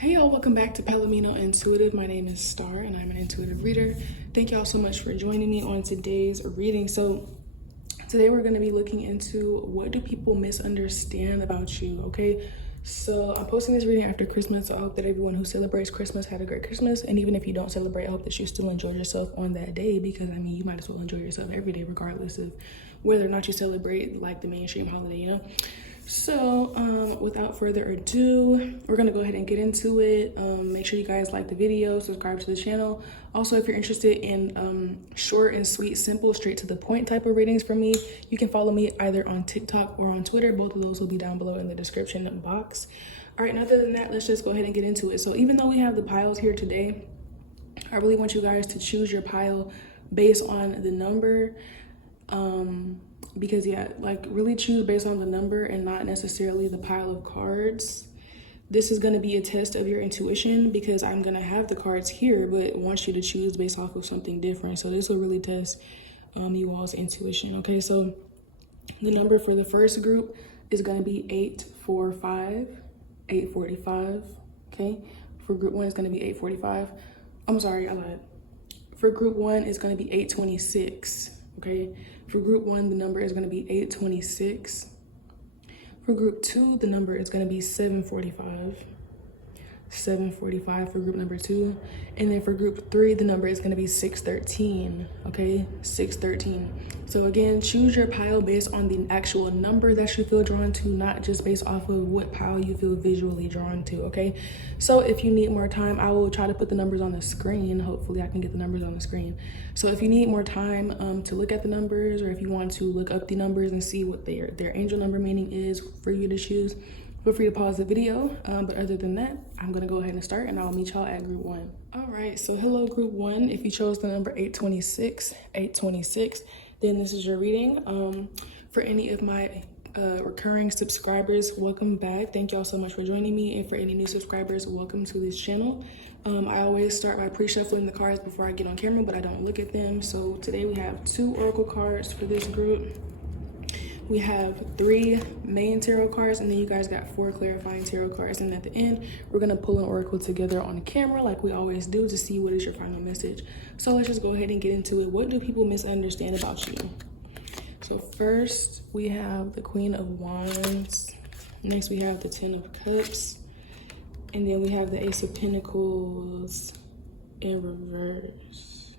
Hey y'all, welcome back to PalominoIntuitive. My name is Star and I'm an intuitive reader. Thank y'all so much for joining me on today's reading. So today we're going to be looking into what do people misunderstand about you, okay? So I'm posting this reading after Christmas, so I hope that everyone who celebrates Christmas had a great Christmas. And even if you don't celebrate, I hope that you still enjoy yourself on that day, because I mean, you might as well enjoy yourself every day, regardless of whether or not you celebrate like the mainstream holiday, you know? So without further ado, we're gonna go ahead and get into it. Make sure you guys like the video, subscribe to the channel. Also, if you're interested in short and sweet, simple, straight to the point type of readings from me, you can follow me either on TikTok or on Twitter. Both of those will be down below in the description box. All right, other than that, let's just go ahead and get into it. So even though we have the piles here today, I really want you guys to choose your pile based on the number. Because yeah, like really choose based on the number and not necessarily the pile of cards. This is going to be a test of your intuition, because I'm going to have the cards here but want you to choose based off of something different. So this will really test you all's intuition. Okay, so the number for the first group is going to be 845, 845. Okay, for group one it's going to be 845. I'm sorry, I lied. For group one it's going to be 826. Okay, for group one, the number is going to be 826. For group two, the number is going to be 745. 745 for group number two. And then for group three, the number is going to be 613. Okay, 613. So again, choose your pile based on the actual number that you feel drawn to, not just based off of what pile you feel visually drawn to. Okay, so if you need more time, I will try to put the numbers on the screen. Hopefully I can get the numbers on the screen. So if you need more time to look at the numbers, or if you want to look up the numbers and see what their angel number meaning is for you to choose, feel free to pause the video. But other than that, I'm gonna go ahead and start, and I'll meet y'all at group one. All right, so hello group one. If you chose the number 826, then this is your reading. For any of my recurring subscribers, welcome back. Thank y'all so much for joining me. And for any new subscribers, welcome to this channel. I always start by pre-shuffling the cards before I get on camera, but I don't look at them. So today we have 2 oracle cards for this group. We have 3 main tarot cards, and then you guys got 4 clarifying tarot cards. And at the end, we're gonna pull an oracle together on camera like we always do to see what is your final message. So let's just go ahead and get into it. What do people misunderstand about you? So first, we have the Queen of Wands. Next, we have the 10 of Cups. And then we have the Ace of Pentacles in reverse.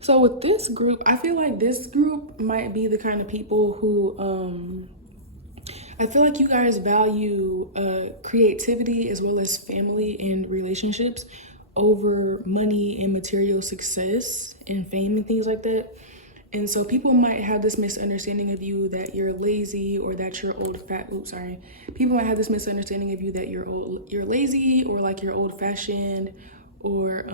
So with this group, I feel like this group might be the kind of people who, I feel like you guys value creativity as well as family and relationships over money and material success and fame and things like that. And so people might have this misunderstanding of you that you're lazy, or that you're People might have this misunderstanding of you that you're lazy, or like you're old-fashioned, or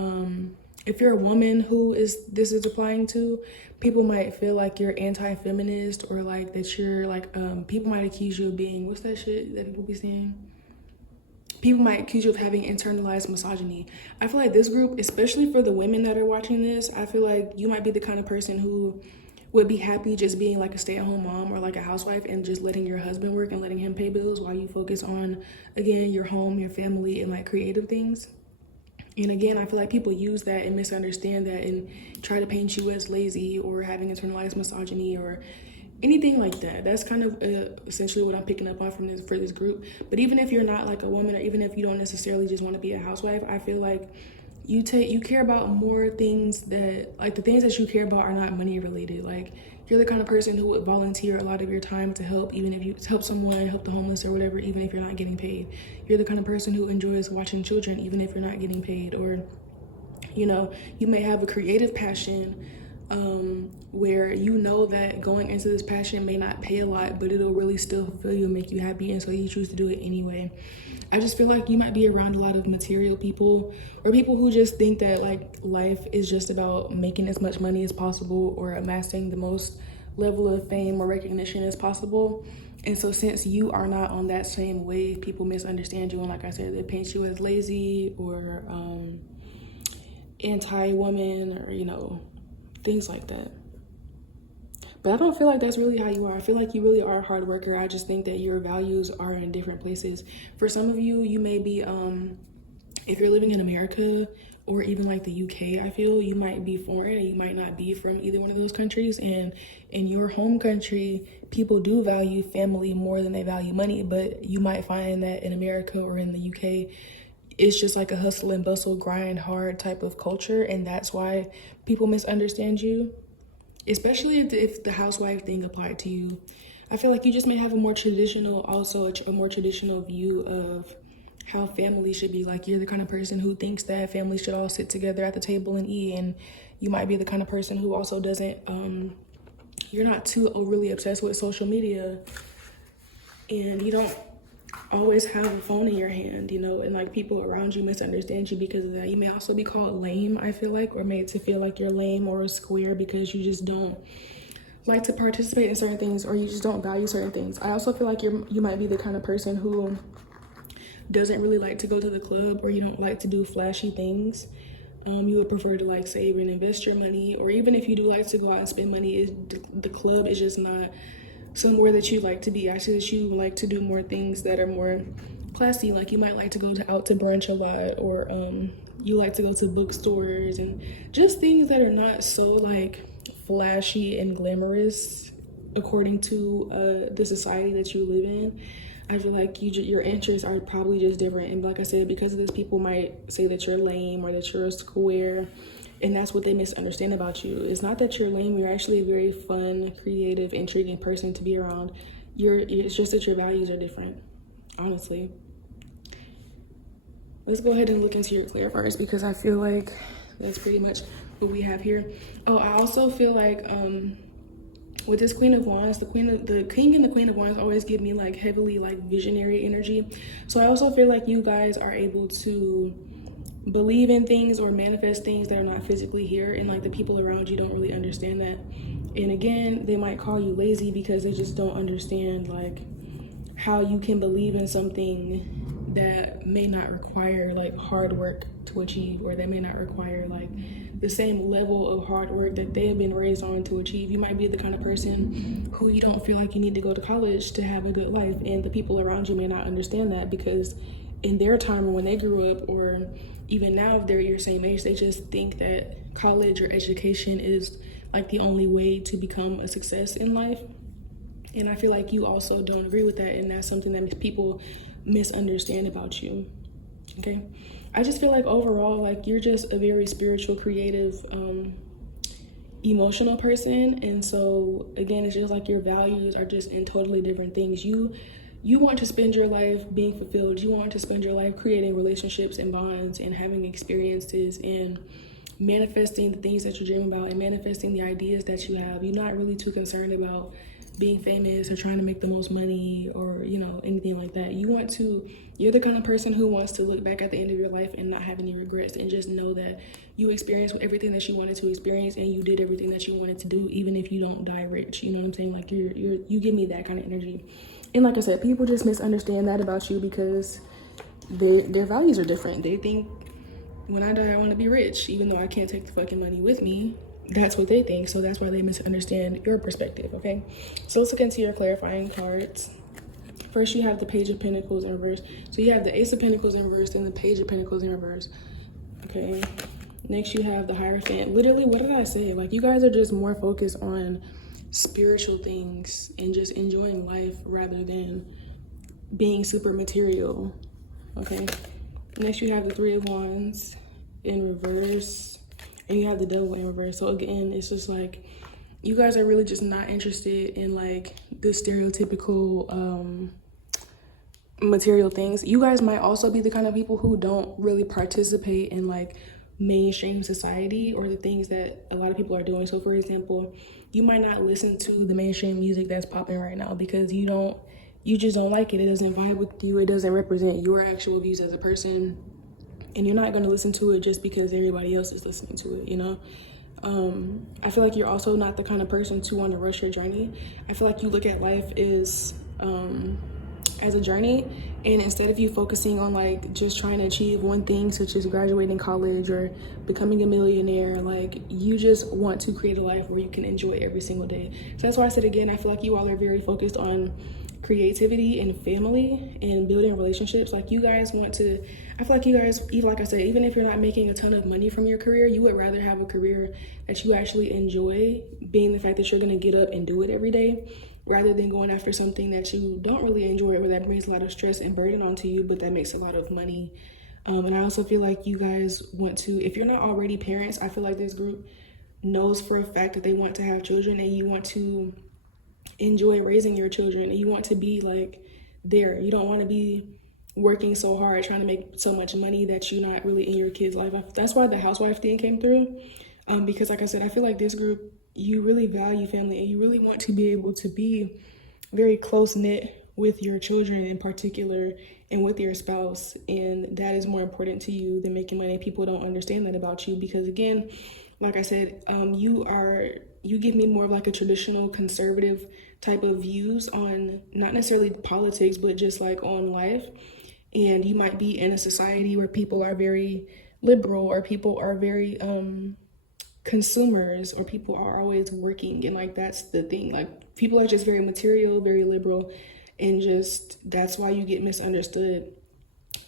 if you're a woman who this is applying to, people might feel like you're anti-feminist, or like that you're like, people might accuse you of being, what's that shit that people be saying? People might accuse you of having internalized misogyny. I feel like this group, especially for the women that are watching this, I feel like you might be the kind of person who would be happy just being like a stay-at-home mom or like a housewife, and just letting your husband work and letting him pay bills while you focus on, again, your home, your family, and like creative things. And again, I feel like people use that and misunderstand that and try to paint you as lazy or having internalized misogyny or anything like that. That's kind of essentially what I'm picking up on for this group. But even if you're not like a woman, or even if you don't necessarily just want to be a housewife, I feel like you care about more things that, like, the things that you care about are not money related. Like, you're the kind of person who would volunteer a lot of your time to help, even if you help someone, help the homeless or whatever, even if you're not getting paid. You're the kind of person who enjoys watching children, even if you're not getting paid. Or, you know, you may have a creative passion where you know that going into this passion may not pay a lot, but it'll really still fulfill you and make you happy, and so you choose to do it anyway. I just feel like you might be around a lot of material people, or people who just think that like life is just about making as much money as possible, or amassing the most level of fame or recognition as possible. And so since you are not on that same wave, people misunderstand you, and like I said, they paint you as lazy or anti-woman, or, you know, things like that. But I don't feel like that's really how you are. I feel like you really are a hard worker. I just think that your values are in different places. For some of you, you may be, if you're living in America or even like the UK, I feel you might be foreign and you might not be from either one of those countries. And in your home country, people do value family more than they value money. But you might find that in America or in the UK, it's just like a hustle and bustle, grind hard type of culture. And that's why people misunderstand you, especially if the housewife thing applied to you. I feel like you just may have a more traditional, also a more traditional view of how family should be. Like, you're the kind of person who thinks that families should all sit together at the table and eat. And you might be the kind of person who also doesn't, you're not too overly obsessed with social media. And you don't always have a phone in your hand, you know, and like people around you misunderstand you because of that. You may also be called lame, I feel like, or made to feel like you're lame or a square because you just don't like to participate in certain things, or you just don't value certain things. I also feel like you might be the kind of person who doesn't really like to go to the club, or you don't like to do flashy things. You would prefer to like save and invest your money, or even if you do like to go out and spend money, the club is just not somewhere that you like to be. Actually, that you like to do more things that are more classy. Like, you might like to go out to brunch a lot, or you like to go to bookstores and just things that are not so like flashy and glamorous according to the society that you live in. I feel like your interests are probably just different. And like I said, because of this, people might say that you're lame or that you're a square. And that's what they misunderstand about you. It's not that you're lame. You're actually a very fun, creative, intriguing person to be around. It's just that your values are different, honestly. Let's go ahead and look into your clarifiers, because I feel like that's pretty much what we have here. Oh, I also feel like with this Queen of Wands, the King and the Queen of Wands always give me like heavily like visionary energy. So I also feel like you guys are able to believe in things or manifest things that are not physically here, and like the people around you don't really understand that. And again, they might call you lazy because they just don't understand like how you can believe in something that may not require like hard work to achieve, or that may not require like the same level of hard work that they have been raised on to achieve. You might be the kind of person who you don't feel like you need to go to college to have a good life, and the people around you may not understand that, because in their time or when they grew up, or even now if they're your same age, they just think that college or education is like the only way to become a success in life. And I feel like you also don't agree with that, and that's something that people misunderstand about you. Okay, I just feel like overall, like, you're just a very spiritual, creative, emotional person. And so again, it's just like your values are just in totally different things. You want to spend your life being fulfilled. You want to spend your life creating relationships and bonds and having experiences and manifesting the things that you dream about and manifesting the ideas that you have. You're not really too concerned about being famous or trying to make the most money or, you know, anything like that. You're the kind of person who wants to look back at the end of your life and not have any regrets, and just know that you experienced everything that you wanted to experience, and you did everything that you wanted to do, even if you don't die rich. You know what I'm saying? Like, you give me that kind of energy. And like I said, people just misunderstand that about you because their values are different. They think, when I die, I want to be rich, even though I can't take the fucking money with me. That's what they think. So that's why they misunderstand your perspective, okay? So let's look into your clarifying cards. First, you have the Page of Pentacles in reverse. So you have the Ace of Pentacles in reverse and the Page of Pentacles in reverse, okay? Next, you have the Hierophant. Literally, what did I say? Like, you guys are just more focused on spiritual things and just enjoying life rather than being super material, okay? Next, you have the Three of Wands in reverse, and you have the Devil in reverse. So again, it's just like, you guys are really just not interested in like the stereotypical material things. You guys might also be the kind of people who don't really participate in like mainstream society or the things that a lot of people are doing. So for example, you might not listen to the mainstream music that's popping right now because you just don't like it. It doesn't vibe with you. It doesn't represent your actual views as a person. And you're not going to listen to it just because everybody else is listening to it, you know? I feel like you're also not the kind of person to want to rush your journey. I feel like you look at life as a journey. And instead of you focusing on like just trying to achieve one thing, such as graduating college or becoming a millionaire, like you just want to create a life where you can enjoy every single day. So that's why I said, again, I feel like you all are very focused on creativity and family and building relationships. Like you guys want to, I feel like you guys, like I said, even if you're not making a ton of money from your career, you would rather have a career that you actually enjoy, being the fact that you're going to get up and do it every day, rather than going after something that you don't really enjoy or that brings a lot of stress and burden onto you, but that makes a lot of money. And I also feel like you guys want to, if you're not already parents, I feel like this group knows for a fact that they want to have children, and you want to enjoy raising your children, and you want to be like there. You don't want to be working so hard trying to make so much money that you're not really in your kids' life. That's why the housewife thing came through, because like I said, I feel like this group, you really value family, and you really want to be able to be very close-knit with your children in particular, and with your spouse, and that is more important to you than making money. People don't understand that about you, because again, like I said, you give me more of like a traditional conservative type of views on not necessarily politics, but just like on life. And you might be in a society where people are very liberal, or people are very consumers, or people are always working, and like that's the thing, like people are just very material, very liberal, and just that's why you get misunderstood.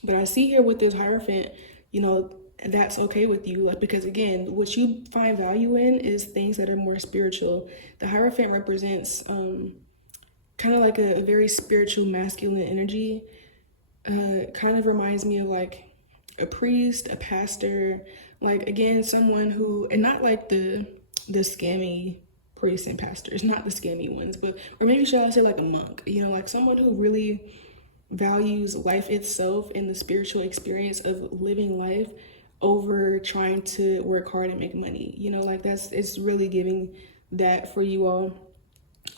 But I see here with this Hierophant, you know, that's okay with you, like, because again, what you find value in is things that are more spiritual. The Hierophant represents kind of like a very spiritual masculine energy. Kind of reminds me of like a priest, a pastor, like again, someone who, and not like the scammy priests and pastors, not the scammy ones, but, or maybe should I say like a monk, you know, like someone who really values life itself and the spiritual experience of living life over trying to work hard and make money, you know, like it's really giving that for you all.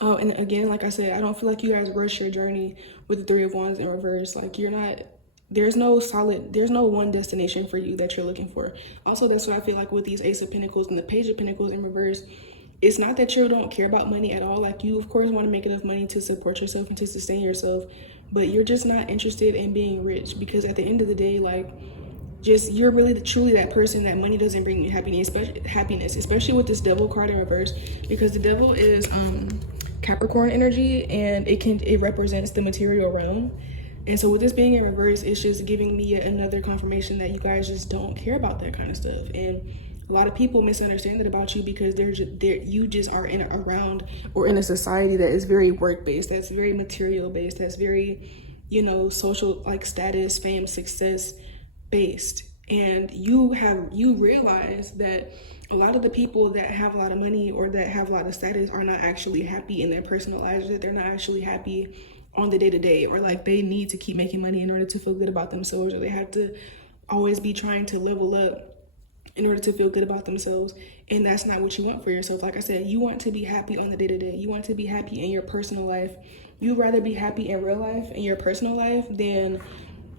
Oh, and again, like I said, I don't feel like you guys rush your journey with the Three of Wands in reverse. Like you're not, there's no one destination for you that you're looking for. Also, that's what I feel like with these Ace of Pentacles and the Page of Pentacles in reverse. It's not that you don't care about money at all. Like you, of course, want to make enough money to support yourself and to sustain yourself, but you're just not interested in being rich, because at the end of the day, like, just you're really truly that person that money doesn't bring you happiness, especially with this Devil card in reverse, because the Devil is Capricorn energy, and it represents the material realm. And so with this being in reverse, it's just giving me yet another confirmation that you guys just don't care about that kind of stuff. And a lot of people misunderstand it about you, because you just are around or in a society that is very work-based, that's very material-based, that's very, you know, social, like status, fame, success based. And you realize that a lot of the people that have a lot of money or that have a lot of status are not actually happy in their personal lives, that they're not actually happy on the day-to-day, or like they need to keep making money in order to feel good about themselves, or they have to always be trying to level up in order to feel good about themselves. And that's not what you want for yourself. Like I said, you want to be happy on the day-to-day. You want to be happy in your personal life. You'd rather be happy in real life, in your personal life, than,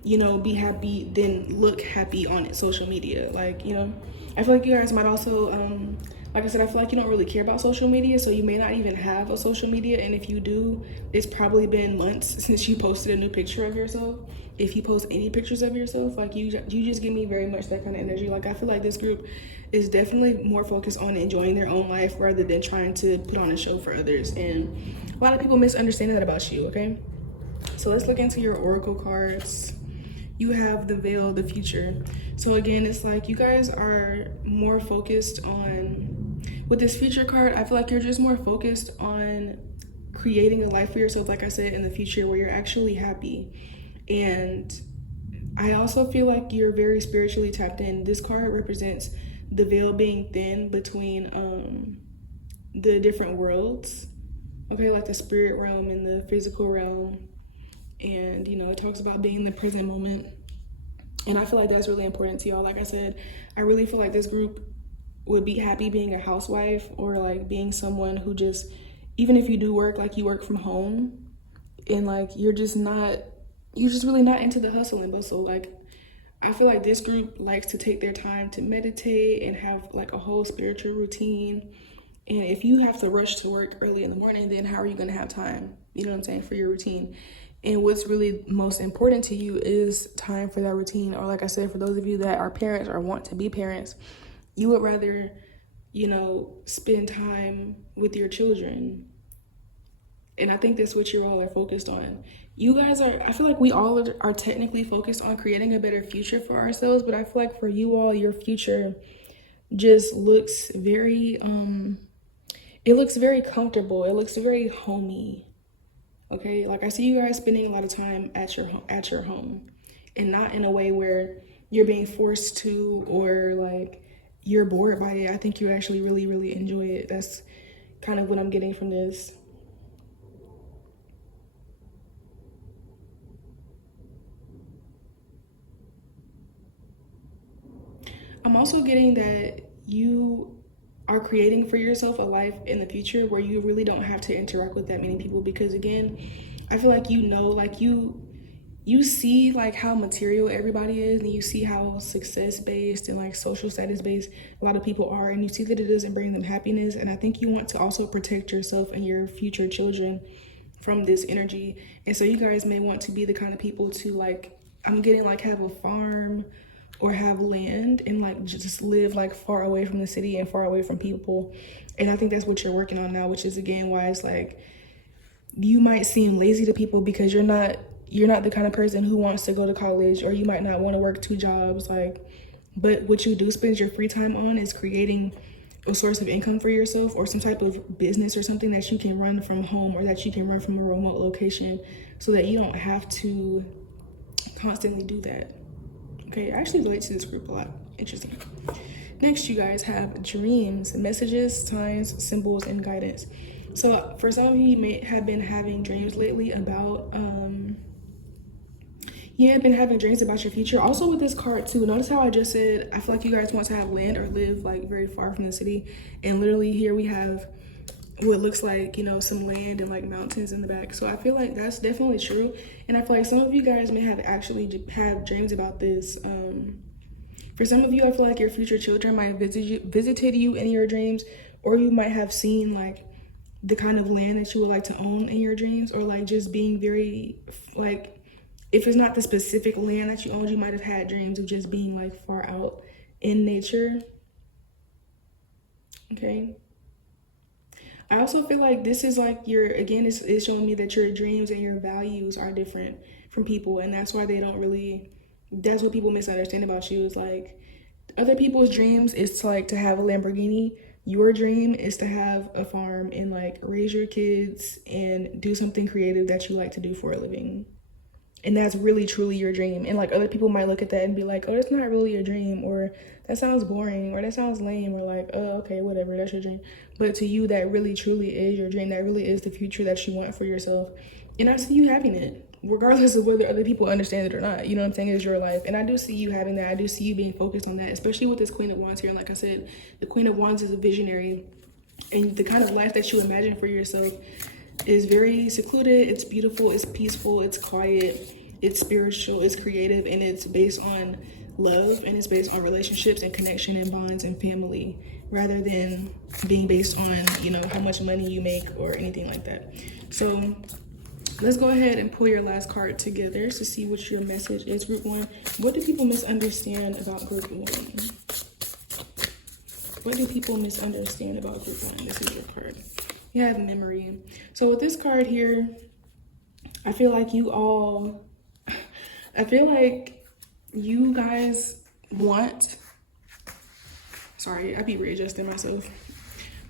you know, be happy, then look happy on social media. Like, you know, I feel like you guys might also, like I said, I feel like you don't really care about social media, so you may not even have a social media. And if you do, it's probably been months since you posted a new picture of yourself. If you post any pictures of yourself, like you just give me very much that kind of energy. Like I feel like this group is definitely more focused on enjoying their own life rather than trying to put on a show for others. And a lot of people misunderstand that about you, okay? So let's look into your oracle cards. You have the veil, the future. So again, it's like you guys are more focused on, with this future card, I feel like you're just more focused on creating a life for yourself, like I said, in the future, where you're actually happy. And I also feel like you're very spiritually tapped in. This card represents the veil being thin between the different worlds, okay, like the spirit realm and the physical realm. And, you know, it talks about being in the present moment. And I feel like that's really important to y'all. Like I said, I really feel like this group would be happy being a housewife, or like being someone who just, even if you do work, like you work from home, and like you're just really not into the hustle and bustle. Like I feel like this group likes to take their time to meditate and have like a whole spiritual routine. And if you have to rush to work early in the morning, then how are you going to have time, you know what I'm saying, for your routine? And what's really most important to you is time for that routine. Or like I said, for those of you that are parents or want to be parents, you would rather, spend time with your children. And I think that's what you all are focused on. You guys are, I feel like we all are technically focused on creating a better future for ourselves, but I feel like for you all, your future just looks very, it looks very comfortable. It looks very homey. Okay, like I see you guys spending a lot of time at your home, and not in a way where you're being forced to, or like you're bored by it. I think you actually really, really enjoy it. That's kind of what I'm getting from this. I'm also getting that you are creating for yourself a life in the future where you really don't have to interact with that many people, because again, I feel like like you see like how material everybody is, and you see how success based and like social status based a lot of people are, and you see that it doesn't bring them happiness. And I think you want to also protect yourself and your future children from this energy. And so you guys may want to be the kind of people to, like, I'm getting like have a farm or have land and like just live like far away from the city and far away from people. And I think that's what you're working on now, which is again why it's like you might seem lazy to people, because you're not the kind of person who wants to go to college, or you might not want to work 2 jobs, like, but what you do spend your free time on is creating a source of income for yourself, or some type of business or something that you can run from home, or that you can run from a remote location, so that you don't have to constantly do that. Okay, I actually relate to this group a lot. Interesting. Next, you guys have dreams, messages, signs, symbols, and guidance. So for some of you, you may have been having dreams lately about, you have been having dreams about your future. Also with this card too, notice how I just said, I feel like you guys want to have land or live like very far from the city. And literally here we have what looks like, some land and like mountains in the back. So I feel like that's definitely true. And I feel like some of you guys may have actually have dreams about this. For some of you, I feel like your future children might visited you in your dreams, or you might have seen like the kind of land that you would like to own in your dreams, or like just being very like, if it's not the specific land that you own, you might have had dreams of just being like far out in nature. Okay. I also feel like this is like it's showing me that your dreams and your values are different from people. And that's why that's what people misunderstand about you, is like other people's dreams is to like to have a Lamborghini. Your dream is to have a farm and like raise your kids and do something creative that you like to do for a living. And that's really truly your dream. And like other people might look at that and be like, oh, that's not really your dream, or that sounds boring, or that sounds lame, or like, oh, okay, whatever, that's your dream. But to you, that really truly is your dream. That really is the future that you want for yourself. And I see you having it, regardless of whether other people understand it or not. You know what I'm saying? It's your life. And I do see you having that. I do see you being focused on that, especially with this Queen of Wands here. And like I said, the Queen of Wands is a visionary, and the kind of life that you imagine for yourself is very secluded. It's beautiful, it's peaceful, it's quiet, it's spiritual, it's creative, and it's based on love, and it's based on relationships and connection and bonds and family, rather than being based on, how much money you make or anything like that. So let's go ahead and pull your last card together to see what your message is. Group 1, what do people misunderstand about group 1? What do people misunderstand about group 1? This is your card. You have memory. So with this card here, I feel like you guys want, sorry, I be readjusting myself,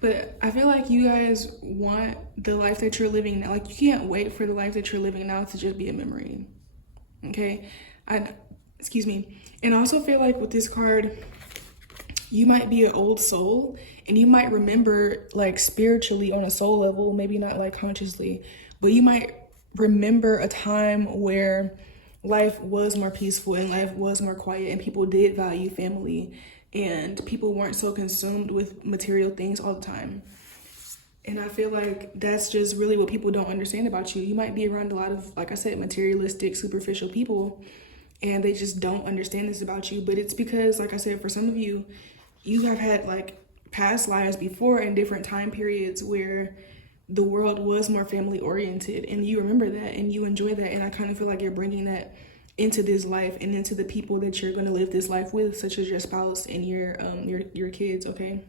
but I feel like you guys want the life that you're living now. Like, you can't wait for the life that you're living now to just be a memory. Okay? Excuse me. And I also feel like with this card, you might be an old soul, and you might remember like spiritually on a soul level, maybe not like consciously, but you might remember a time where life was more peaceful and life was more quiet, and people did value family, and people weren't so consumed with material things all the time. And I feel like that's just really what people don't understand about you. You might be around a lot of, like I said, materialistic, superficial people, and they just don't understand this about you. But it's because, like I said, for some of you, you have had like past lives before in different time periods where the world was more family oriented, and you remember that and you enjoy that. And I kind of feel like you're bringing that into this life and into the people that you're going to live this life with, such as your spouse and your kids. Okay,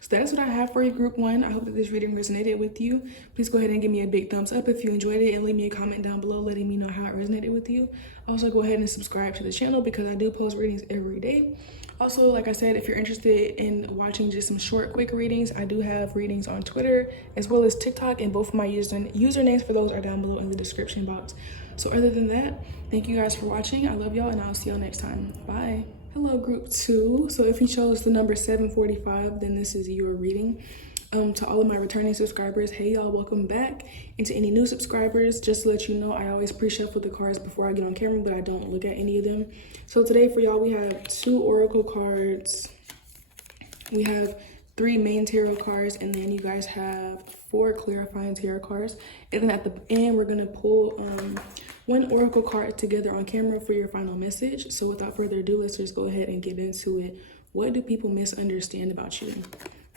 so that's what I have for you, group one. I hope that this reading resonated with you. Please go ahead and give me a big thumbs up if you enjoyed it, and leave me a comment down below letting me know how it resonated with you. Also, go ahead and subscribe to the channel because I do post readings every day. Also, like I said, if you're interested in watching just some short, quick readings, I do have readings on Twitter as well as TikTok, and both of my usernames for those are down below in the description box. So other than that, thank you guys for watching. I love y'all, and I'll see y'all next time. Bye. Hello, group two. So if you chose the number 745, then this is your reading. To all of my returning subscribers, hey y'all, welcome back. And to any new subscribers, just to let you know, I always pre-shuffle the cards before I get on camera, but I don't look at any of them. So today for y'all, we have 2 oracle cards. We have 3 main tarot cards, and then you guys have 4 clarifying tarot cards. And then at the end, we're gonna pull 1 oracle card together on camera for your final message. So without further ado, let's just go ahead and get into it. What do people misunderstand about you?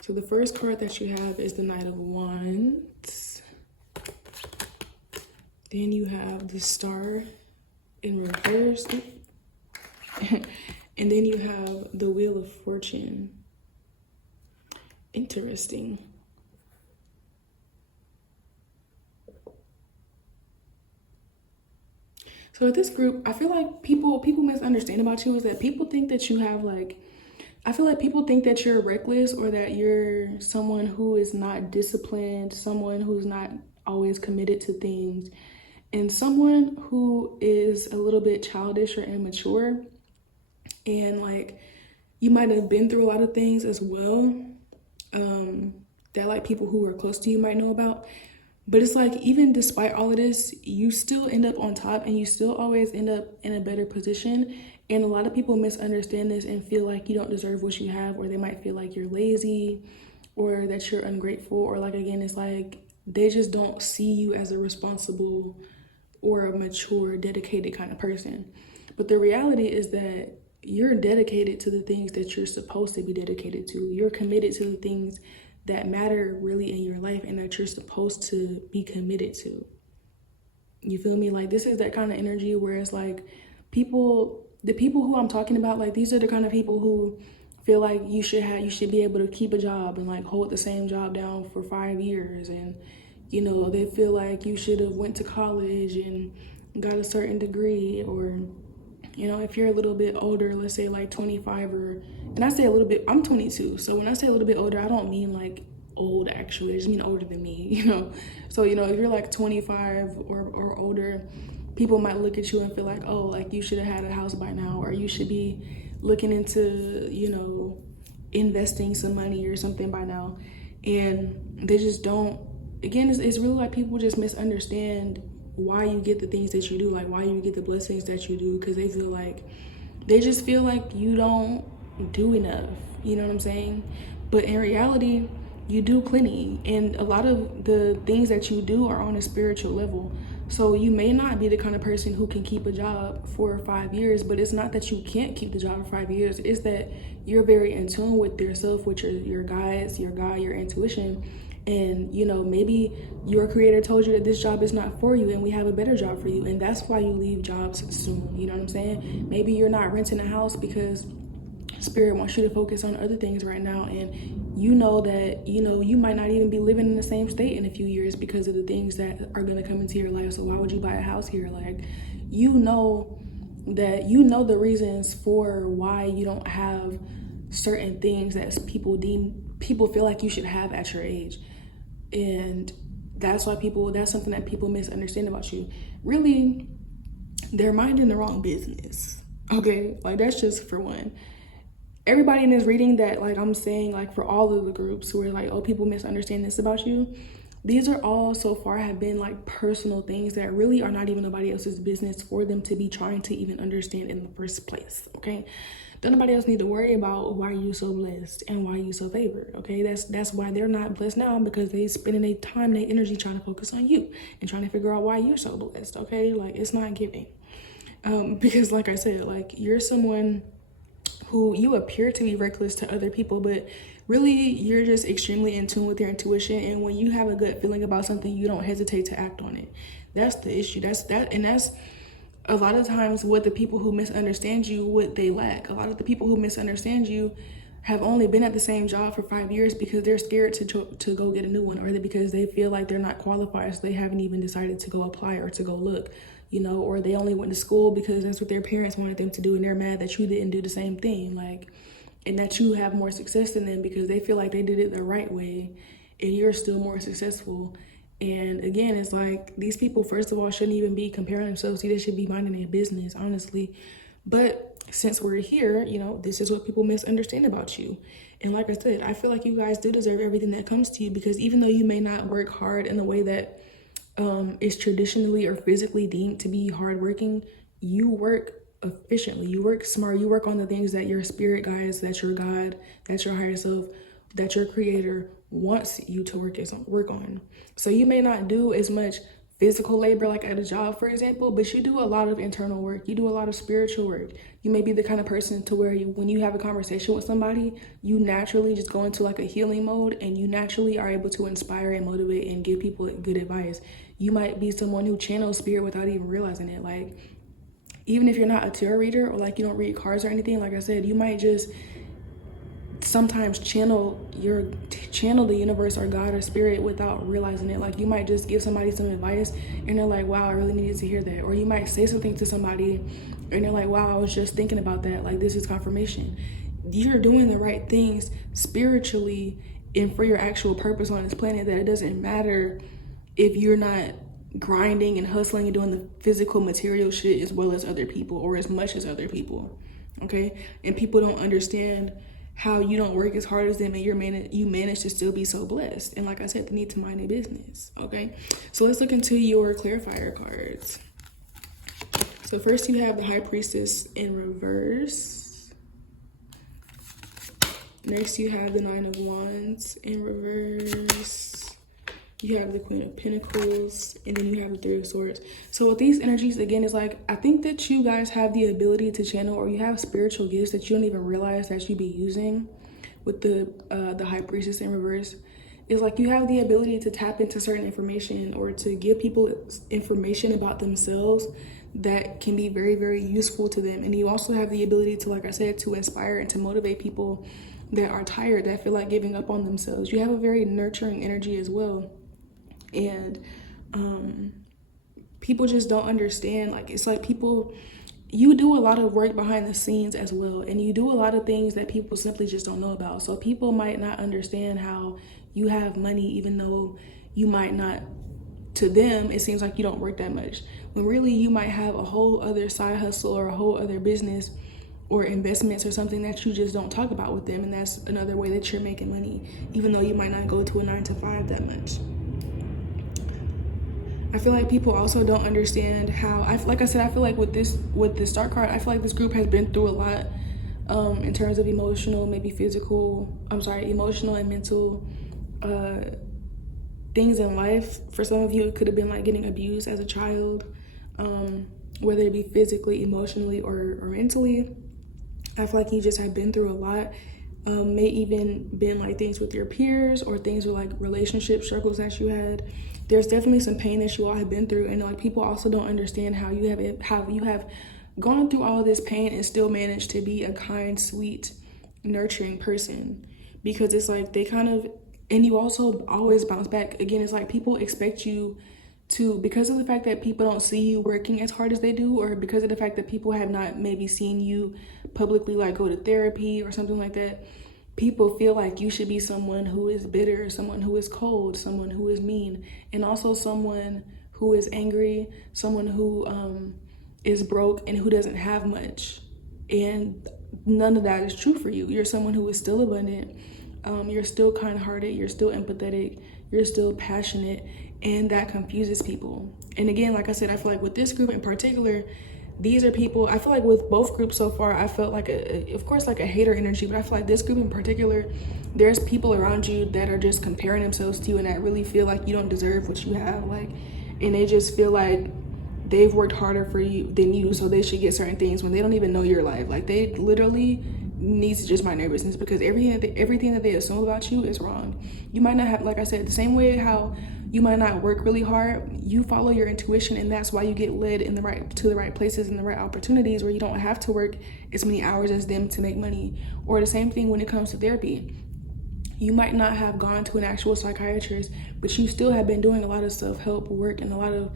So the first card that you have is the Knight of Wands. Then you have the Star in reverse. And then you have the Wheel of Fortune. Interesting. So with this group, I feel like people misunderstand about you is that people think that you have like, I feel like people think that you're reckless or that you're someone who is not disciplined, someone who's not always committed to things, and someone who is a little bit childish or immature. And like, you might have been through a lot of things as well that like people who are close to you might know about. But it's like, even despite all of this, you still end up on top and you still always end up in a better position. And a lot of people misunderstand this and feel like you don't deserve what you have, or they might feel like you're lazy or that you're ungrateful, or like, again, it's like they just don't see you as a responsible or a mature, dedicated kind of person. But the reality is that you're dedicated to the things that you're supposed to be dedicated to. You're committed to the things that matter really in your life and that you're supposed to be committed to. You feel me? Like, this is that kind of energy where it's like the people who I'm talking about, like, these are the kind of people who feel like you should be able to keep a job and like hold the same job down for 5 years. And, you know, they feel like you should have went to college and got a certain degree, or, you know, if you're a little bit older, let's say like 25, and I say a little bit, I'm 22. So when I say a little bit older, I don't mean like old actually, I just mean older than me, you know? So, you know, if you're like 25 or older, people might look at you and feel like, oh, like you should have had a house by now, or you should be looking into, you know, investing some money or something by now. And they just don't, again, it's really like people just misunderstand why you get the things that you do, like why you get the blessings that you do, because they just feel like you don't do enough, you know what I'm saying? But in reality, you do plenty, and a lot of the things that you do are on a spiritual level. So you may not be the kind of person who can keep a job for 5 years, but it's not that you can't keep the job for 5 years. It's that you're very in tune with yourself, with your guides, your God, your intuition. And, you know, maybe your creator told you that this job is not for you and we have a better job for you. And that's why you leave jobs soon. You know what I'm saying? Maybe you're not renting a house because Spirit wants you to focus on other things right now. And you know that, you know, you might not even be living in the same state in a few years because of the things that are going to come into your life. So why would you buy a house here? Like, you know the reasons for why you don't have certain things that people feel like you should have at your age. And that's something that people misunderstand about you. Really, they're minding the wrong business. Okay, like, that's just for one. Everybody in this reading that, like, I'm saying, like, for all of the groups who are like, oh, people misunderstand this about you, these are all so far have been like personal things that really are not even nobody else's business for them to be trying to even understand in the first place. Okay, don't nobody else need to worry about why you so blessed and why you so favored. Okay, that's why they're not blessed now, because they spending their time, their energy trying to focus on you and trying to figure out why you're so blessed. Okay, like, it's not giving. Because like I said, like, you're someone who you appear to be reckless to other people, but really you're just extremely in tune with your intuition. And when you have a good feeling about something, you don't hesitate to act on it. That's the issue. That's a lot of times what the people who misunderstand you, what they lack. A lot of the people who misunderstand you have only been at the same job for 5 years because they're scared to go get a new one, or because they feel like they're not qualified, so they haven't even decided to go apply or to go look, you know, or they only went to school because that's what their parents wanted them to do, and they're mad that you didn't do the same thing, like, and that you have more success than them because they feel like they did it the right way and you're still more successful. And again, it's like these people, first of all, shouldn't even be comparing themselves to you. They should be minding their business, honestly. But since we're here, you know, this is what people misunderstand about you. And like I said, I feel like you guys do deserve everything that comes to you, because even though you may not work hard in the way that is traditionally or physically deemed to be hardworking, you work efficiently, you work smart, you work on the things that your spirit guides, that your God, that your higher self, that your creator wants you to work on. So you may not do as much physical labor like at a job, for example, but you do a lot of internal work. You do a lot of spiritual work. You may be the kind of person to where when you have a conversation with somebody, you naturally just go into like a healing mode, and you naturally are able to inspire and motivate and give people good advice. You might be someone who channels spirit without even realizing it. Like, even if you're not a tarot reader, or like you don't read cards or anything, like I said, you might just sometimes channel the universe or God or spirit without realizing it. Like, you might just give somebody some advice and they're like, wow, I really needed to hear that. Or you might say something to somebody and they're like, wow, I was just thinking about that. Like, this is confirmation. You're doing the right things spiritually and for your actual purpose on this planet, that it doesn't matter if you're not grinding and hustling and doing the physical material shit as well as other people, or as much as other people. Okay? And people don't understand how you don't work as hard as them, and you manage to still be so blessed. And like I said, they need to mind their business. Okay, so let's look into your clarifier cards. So first you have the High Priestess in reverse. Next you have the Nine of Wands in reverse. You have the Queen of Pentacles, and then you have the Three of Swords. So with these energies, again, it's like, I think that you guys have the ability to channel, or you have spiritual gifts that you don't even realize that you be using. With the High Priestess in reverse, it's like you have the ability to tap into certain information, or to give people information about themselves that can be very, very useful to them. And you also have the ability to, like I said, to inspire and to motivate people that are tired, that feel like giving up on themselves. You have a very nurturing energy as well. And people just don't understand. Like, it's like you do a lot of work behind the scenes as well, and you do a lot of things that people simply just don't know about. So people might not understand how you have money, even though you might not, to them it seems like you don't work that much, when really you might have a whole other side hustle or a whole other business or investments or something that you just don't talk about with them. And that's another way that you're making money, even though you might not go to a 9-to-5 that much. I feel like people also don't understand how, like I said, I feel like with this Star card, I feel like this group has been through a lot in terms of emotional and mental things in life. For some of you, it could have been like getting abused as a child, whether it be physically, emotionally, or mentally. I feel like you just have been through a lot. May even been like things with your peers, or things with like relationship struggles that you had. There's definitely some pain that you all have been through, and like people also don't understand how you have gone through all this pain and still managed to be a kind, sweet, nurturing person. Because it's like they kind of, and you also always bounce back. Again, it's like people expect you to, because of the fact that people don't see you working as hard as they do, or because of the fact that people have not maybe seen you publicly like go to therapy or something like that, people feel like you should be someone who is bitter, someone who is cold, someone who is mean, and also someone who is angry, someone who is broke and who doesn't have much. And none of that is true for you. You're someone who is still abundant. You're still kind-hearted. You're still empathetic. You're still passionate. And that confuses people. And again, like I said, I feel like with this group in particular, these are people, I feel like with both groups so far, I felt like, of course, like a hater energy, but I feel like this group in particular, there's people around you that are just comparing themselves to you and that really feel like you don't deserve what you have. Like, and they just feel like they've worked harder for you than you, so they should get certain things when they don't even know your life. Like, they literally needs to just mind their business, because everything that they assume about you is wrong. You might not have, like I said, the same way how you might not work really hard, you follow your intuition, and that's why you get led to the right places and the right opportunities where you don't have to work as many hours as them to make money. Or the same thing when it comes to therapy. You might not have gone to an actual psychiatrist, but you still have been doing a lot of self-help work and a lot of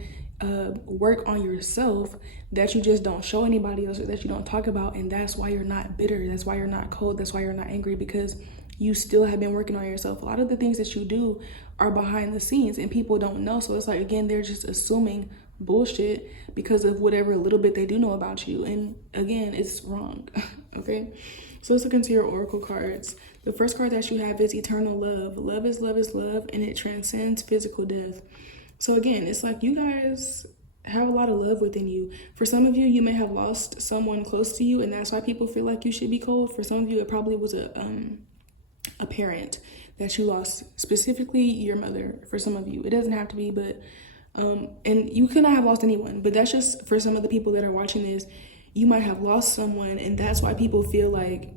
work on yourself that you just don't show anybody else, or that you don't talk about. And that's why you're not bitter. That's why you're not cold. That's why you're not angry, because you still have been working on yourself. A lot of the things that you do are behind the scenes and people don't know. So it's like, again, they're just assuming bullshit because of whatever little bit they do know about you. And again, it's wrong. Okay. So let's look into your oracle cards. The first card that you have is eternal love. Love is love is love, and it transcends physical death. So again, it's like you guys have a lot of love within you. For some of you, you may have lost someone close to you, and that's why people feel like you should be cold. For some of you, it probably was a parent that you lost, specifically your mother. For some of you, it doesn't have to be, but and you could not have lost anyone, but that's just for some of the people that are watching this. You might have lost someone, and that's why people feel like,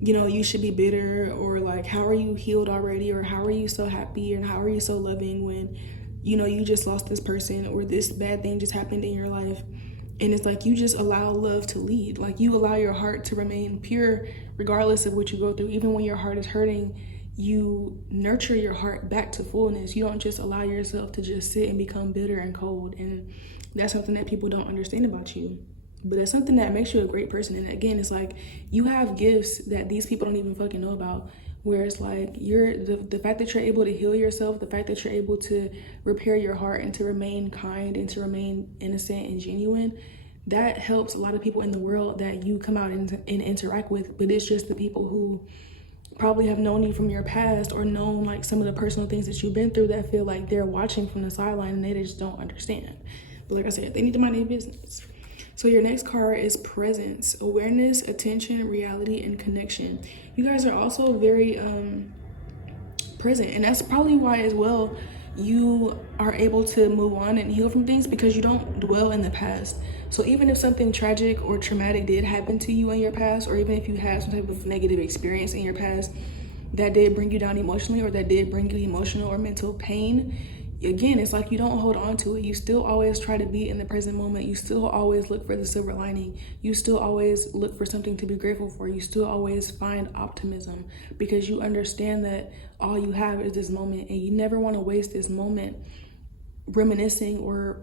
you know, you should be bitter, or like, how are you healed already, or how are you so happy, and how are you so loving when, you know, you just lost this person, or this bad thing just happened in your life. And it's like, you just allow love to lead. Like, you allow your heart to remain pure regardless of what you go through. Even when your heart is hurting, you nurture your heart back to fullness. You don't just allow yourself to just sit and become bitter and cold. And that's something that people don't understand about you. But that's something that makes you a great person. And again, it's like, you have gifts that these people don't even fucking know about. Where it's like, the fact that you're able to heal yourself, the fact that you're able to repair your heart and to remain kind and to remain innocent and genuine, that helps a lot of people in the world that you come out and interact with. But it's just the people who probably have known you from your past, or known like some of the personal things that you've been through, that feel like they're watching from the sideline and they just don't understand. But like I said, they need to mind their business. So your next card is presence, awareness, attention, reality, and connection. You guys are also very present, and that's probably why as well you are able to move on and heal from things, because you don't dwell in the past. So even if something tragic or traumatic did happen to you in your past, or even if you had some type of negative experience in your past that did bring you down emotionally, or that did bring you emotional or mental pain, again, it's like, you don't hold on to it. You still always try to be in the present moment. You still always look for the silver lining. You still always look for something to be grateful for. You still always find optimism, because you understand that all you have is this moment, and you never want to waste this moment reminiscing or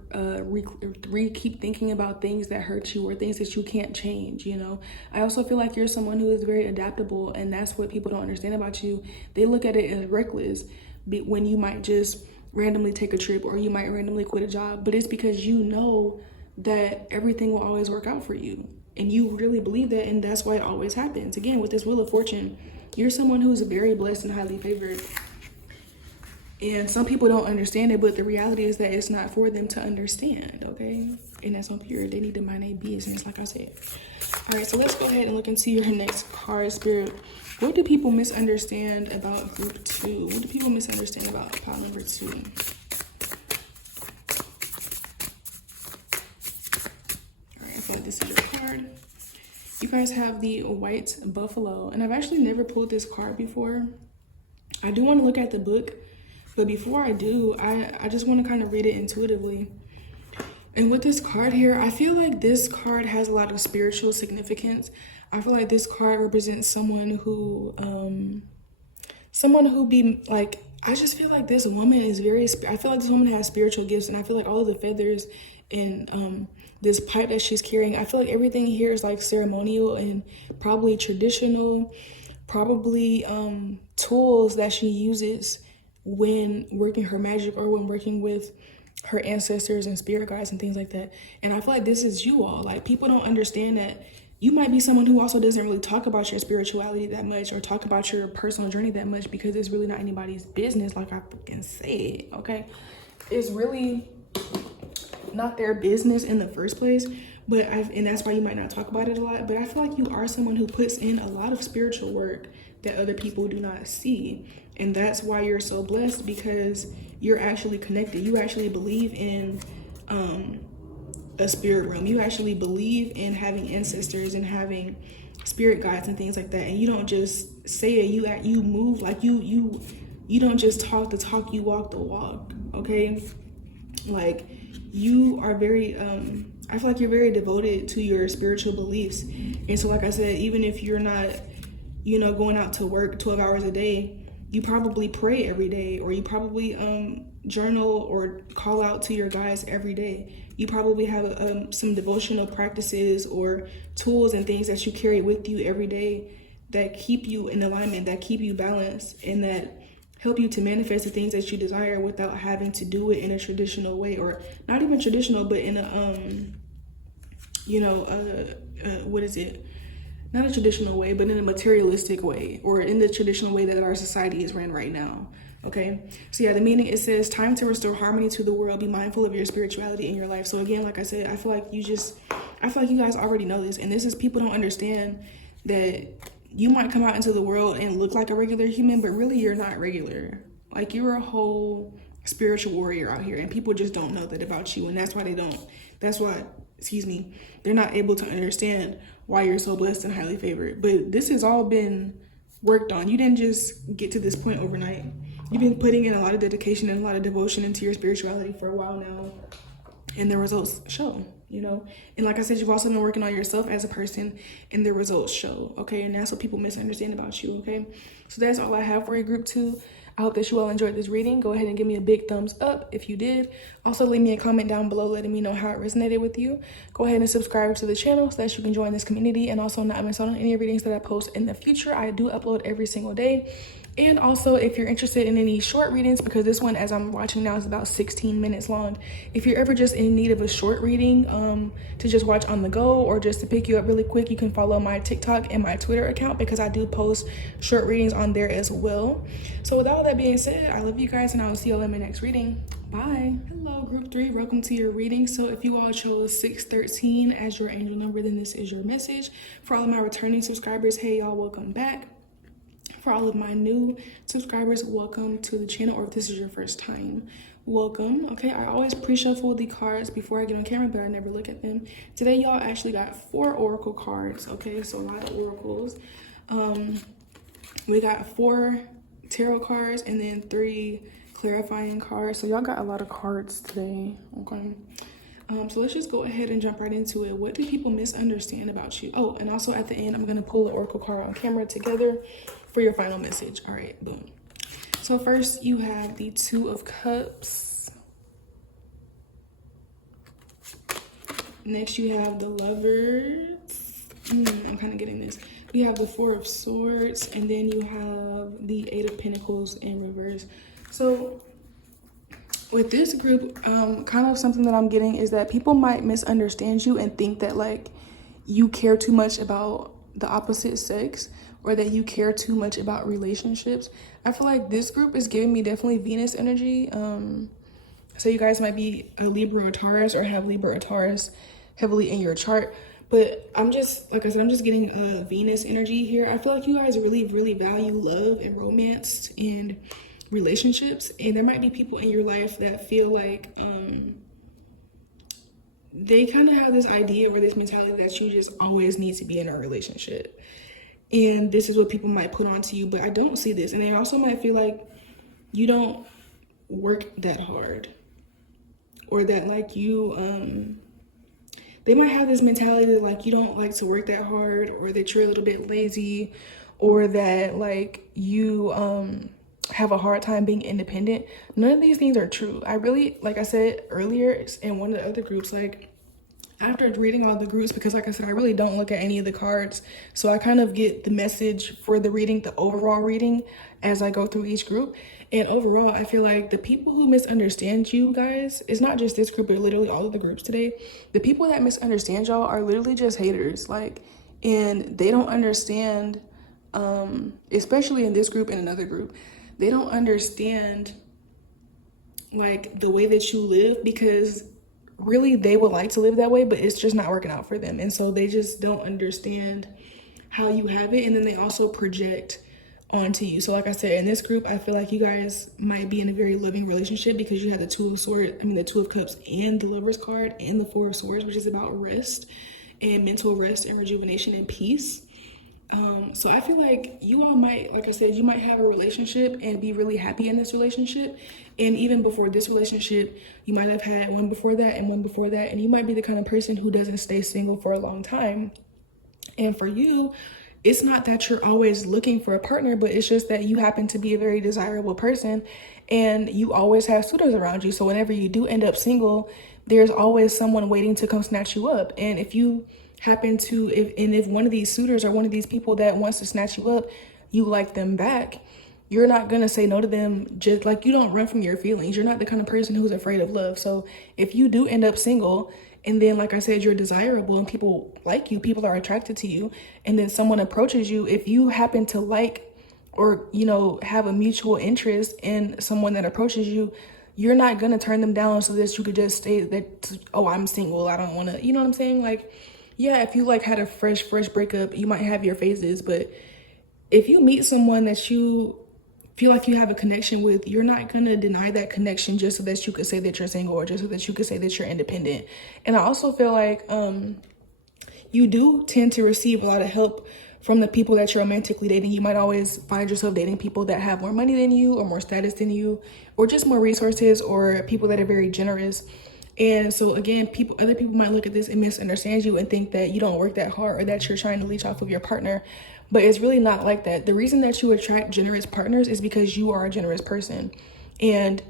keep thinking about things that hurt you or things that you can't change. You know, I also feel like you're someone who is very adaptable, and that's what people don't understand about you. They look at it as reckless when you might just randomly take a trip, or you might randomly quit a job, but it's because you know that everything will always work out for you, and you really believe that, and that's why it always happens. Again, with this Wheel of Fortune, you're someone who's very blessed and highly favored, and some people don't understand it, but the reality is that it's not for them to understand, okay? And that's on pure. They need to mind their business, like I said. All right, so let's go ahead and look into your next card, Spirit. What do people misunderstand about group 2? What do people misunderstand about pile number 2? All right, I feel like this is your card. You guys have the white buffalo, and I've actually never pulled this card before. I do want to look at the book, but before I do, I just want to kind of read it intuitively. And with this card here, I feel like this card has a lot of spiritual significance. I feel like this card represents someone who be like, I just feel like this woman is I feel like this woman has spiritual gifts, and I feel like all of the feathers and this pipe that she's carrying, I feel like everything here is like ceremonial and probably traditional, probably tools that she uses when working her magic, or when working with her ancestors and spirit guides and things like that. And I feel like this is you all. Like, people don't understand that you might be someone who also doesn't really talk about your spirituality that much, or talk about your personal journey that much, because it's really not anybody's business, like I fucking said, okay? It's really not their business in the first place, and that's why you might not talk about it a lot. But I feel like you are someone who puts in a lot of spiritual work that other people do not see. And that's why you're so blessed, because you're actually connected. You actually believe in a spirit realm. You actually believe in having ancestors and having spirit guides and things like that, and you don't just say it, you move like you don't just talk the talk, you walk the walk. Okay, like you are very I feel like you're very devoted to your spiritual beliefs. And so like I said, even if you're not, you know, going out to work 12 hours a day, you probably pray every day, or you probably journal or call out to your guides every day. You probably have some devotional practices or tools and things that you carry with you every day that keep you in alignment, that keep you balanced, and that help you to manifest the things that you desire without having to do it in a traditional way, or not even traditional, but in a what is it? Not a traditional way, but in a materialistic way, or in the traditional way that our society is ran right now. Okay, so yeah, the meaning, it says, time to restore harmony to the world. Be mindful of your spirituality in your life. So again, like I said, I feel like you guys already know this, and this is, people don't understand that you might come out into the world and look like a regular human, but really you're not regular. Like, you're a whole spiritual warrior out here, and people just don't know that about you, and that's why they're not able to understand why you're so blessed and highly favored. But this has all been worked on. You didn't just get to this point overnight. You've been putting in a lot of dedication and a lot of devotion into your spirituality for a while now, and the results show, you know. And like I said, you've also been working on yourself as a person, and the results show. Okay, and that's what people misunderstand about you. Okay, so that's all I have for you, group 2. I hope that you all enjoyed this reading. Go ahead and give me a big thumbs up if you did. Also, leave me a comment down below letting me know how it resonated with you. Go ahead and subscribe to the channel so that you can join this community and also not miss out on any readings that I post in the future. I do upload every single day. And also, if you're interested in any short readings, because this one, as I'm watching now, is about 16 minutes long. If you're ever just in need of a short reading to just watch on the go, or just to pick you up really quick, you can follow my TikTok and my Twitter account, because I do post short readings on there as well. So with all that being said, I love you guys, and I will see you all in my next reading. Bye. Hello, group 3. Welcome to your reading. So if you all chose 613 as your angel number, then this is your message. For all of my returning subscribers, hey y'all, welcome back. For all of my new subscribers, welcome to the channel, or if this is your first time, welcome. Okay, I always pre-shuffle the cards before I get on camera, but I never look at them. Today, y'all actually got 4 oracle cards. Okay, so a lot of oracles. We got 4 tarot cards and then 3 clarifying cards. So y'all got a lot of cards today. Okay. So let's just go ahead and jump right into it. What do people misunderstand about you? Oh, and also at the end, I'm going to pull the oracle card on camera together for your final message. All right, boom. So first you have the 2 of Cups. Next you have the Lovers. I'm kind of getting this. You have the 4 of Swords, and then you have the 8 of Pentacles in reverse. So with this group, kind of something that I'm getting is that people might misunderstand you and think that like you care too much about the opposite sex, or that you care too much about relationships. I feel like this group is giving me definitely Venus energy. So you guys might be a Libra or Taurus, or have Libra or Taurus heavily in your chart. But I'm just, like I said, I'm just getting Venus energy here. I feel like you guys really, really value love and romance and relationships. And there might be people in your life that feel like they kind of have this idea or this mentality that you just always need to be in a relationship. And this is what people might put onto you, but I don't see this. And they also might feel like you don't work that hard, or that like you, they might have this mentality that like you don't like to work that hard, or that you're a little bit lazy, or that like you have a hard time being independent. None of these things are true. I really, like I said earlier in one of the other groups, like after reading all the groups, because like I said, I really don't look at any of the cards, so I kind of get the message for the reading, the overall reading, as I go through each group. And overall, I feel like the people who misunderstand you guys, it's not just this group, but literally all of the groups today, the people that misunderstand y'all are literally just haters, like, and they don't understand, especially in this group and another group, they don't understand like the way that you live, because really they would like to live that way, but it's just not working out for them. And so they just don't understand how you have it, and then they also project onto you. So like I said, in this group, I feel like you guys might be in a very loving relationship, because you have the 2 of Swords, the 2 of Cups, and the Lovers card, and the 4 of Swords, which is about rest and mental rest and rejuvenation and peace. So I feel like you all might, like I said, you might have a relationship and be really happy in this relationship. And even before this relationship, you might have had one before that and one before that. And you might be the kind of person who doesn't stay single for a long time. And for you, it's not that you're always looking for a partner, but it's just that you happen to be a very desirable person and you always have suitors around you. So whenever you do end up single, there's always someone waiting to come snatch you up. And if you happen to, if one of these suitors or one of these people that wants to snatch you up, you like them back, you're not gonna say no to them. Just like, you don't run from your feelings. You're not the kind of person who's afraid of love. So if you do end up single, and then like I said, you're desirable and people like you, people are attracted to you, and then someone approaches you, if you happen to like, or have a mutual interest in someone that approaches you, you're not gonna turn them down so that you could just say that, oh, I'm single, I don't want to, you know what I'm saying? Like, yeah, if you like had a fresh breakup, you might have your phases, but if you meet someone that you feel like you have a connection with, you're not going to deny that connection just so that you could say that you're single or just so that you could say that you're independent. And I also feel like you do tend to receive a lot of help from the people that you're romantically dating. You might always find yourself dating people that have more money than you or more status than you or just more resources or people that are very generous. And so again, other people might look at this and misunderstand you and think that you don't work that hard or that you're trying to leech off of your partner. But it's really not like that. The reason that you attract generous partners is because you are a generous person. And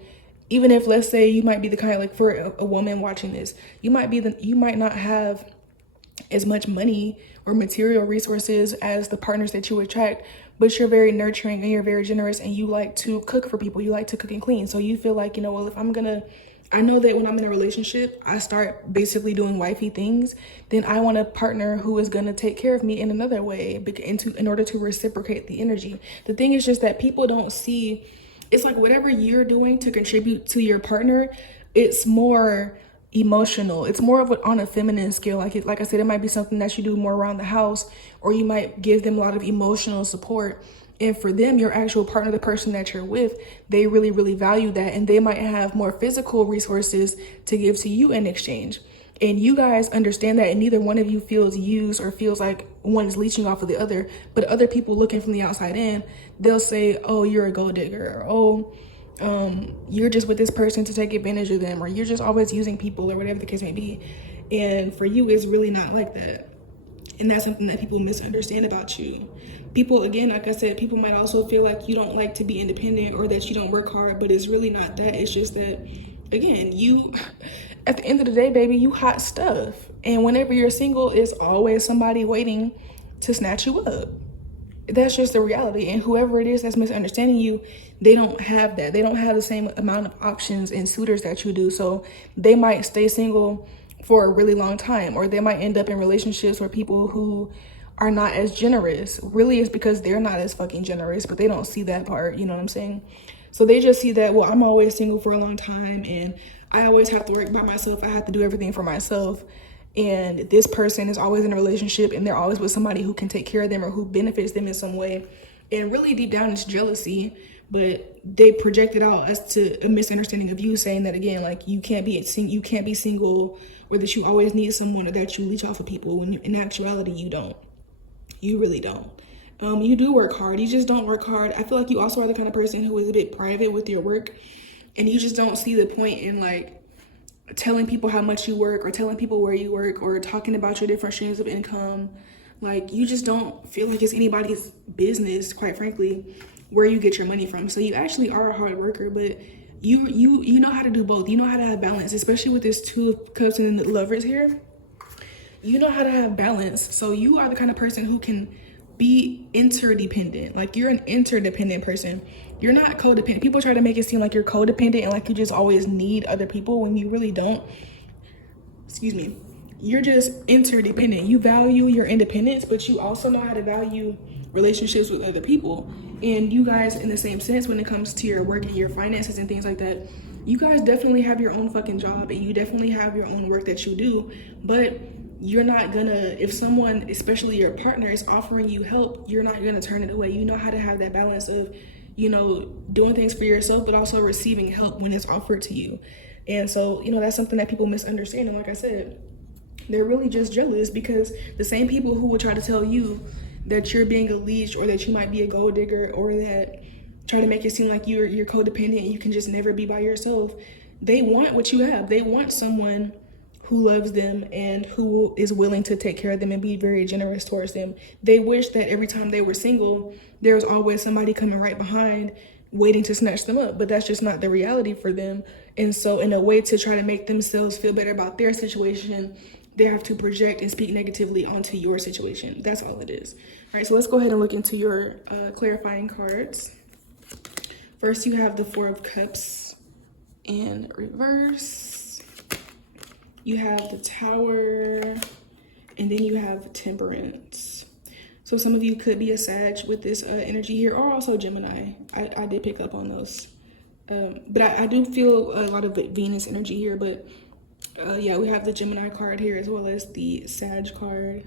even if, let's say, you might be the kind of, like, for a woman watching this, you might not have as much money or material resources as the partners that you attract, but you're very nurturing and you're very generous and you like to cook for people. You like to cook and clean. So you feel like, well, I know that when I'm in a relationship, I start basically doing wifey things, then I want a partner who is going to take care of me in another way in order to reciprocate the energy. The thing is just that people don't see, it's like whatever you're doing to contribute to your partner, it's more emotional. It's more of on a feminine scale. Like I said, it might be something that you do more around the house, or you might give them a lot of emotional support. And for them, your actual partner, the person that you're with, they really, really value that. And they might have more physical resources to give to you in exchange. And you guys understand that, and neither one of you feels used or feels like one is leeching off of the other. But other people looking from the outside in, they'll say, oh, you're a gold digger, or you're just with this person to take advantage of them, or you're just always using people, or whatever the case may be. And for you, it's really not like that. And that's something that people misunderstand about you. People, again, like I said, people might also feel like you don't like to be independent or that you don't work hard, but it's really not that. It's just that, again, you, at the end of the day, baby, you hot stuff. And whenever you're single, it's always somebody waiting to snatch you up. That's just the reality. And whoever it is that's misunderstanding you, they don't have that. They don't have the same amount of options and suitors that you do. So they might stay single for a really long time, or they might end up in relationships where people who are not as generous, really it's because they're not as fucking generous, but they don't see that part, you know what I'm saying? So they just see that, well, I'm always single for a long time and I always have to work by myself. I have to do everything for myself. And this person is always in a relationship and they're always with somebody who can take care of them or who benefits them in some way. And really deep down it's jealousy, but they project it out as to a misunderstanding of you, saying that, again, like, you can't be single, or that you always need someone, or that you leech off of people, when in actuality you don't. You really don't. You do work hard. You just don't work hard. I feel like you also are the kind of person who is a bit private with your work, and you just don't see the point in, like, telling people how much you work or telling people where you work or talking about your different streams of income. Like, you just don't feel like it's anybody's business, quite frankly, where you get your money from. So you actually are a hard worker, but you know how to do both. You know how to have balance, especially with this Two of Cups and the Lovers here. You know how to have balance. So you are the kind of person who can be interdependent. Like, you're an interdependent person. You're not codependent. People try to make it seem like you're codependent and like you just always need other people when you really don't. Excuse me. You're just interdependent. You value your independence, but you also know how to value relationships with other people. And you guys, in the same sense, when it comes to your work and your finances and things like that, you guys definitely have your own fucking job and you definitely have your own work that you do. But you're not gonna, if someone, especially your partner, is offering you help, you're not gonna turn it away. You know how to have that balance of, doing things for yourself, but also receiving help when it's offered to you. And so, that's something that people misunderstand. And like I said, they're really just jealous because the same people who would try to tell you that you're being a leech, or that you might be a gold digger, or that try to make it seem like you're codependent and you can just never be by yourself. They want what you have. They want someone who loves them and who is willing to take care of them and be very generous towards them. They wish that every time they were single, there was always somebody coming right behind waiting to snatch them up, but that's just not the reality for them. And so in a way to try to make themselves feel better about their situation, they have to project and speak negatively onto your situation. That's all it is. All right, so let's go ahead and look into your clarifying cards. First, you have the Four of Cups in reverse. You have the Tower, and then you have Temperance. So some of you could be a Sag with this energy here, or also Gemini. I did pick up on those. But I do feel a lot of Venus energy here, but yeah, we have the Gemini card here as well as the Sag card.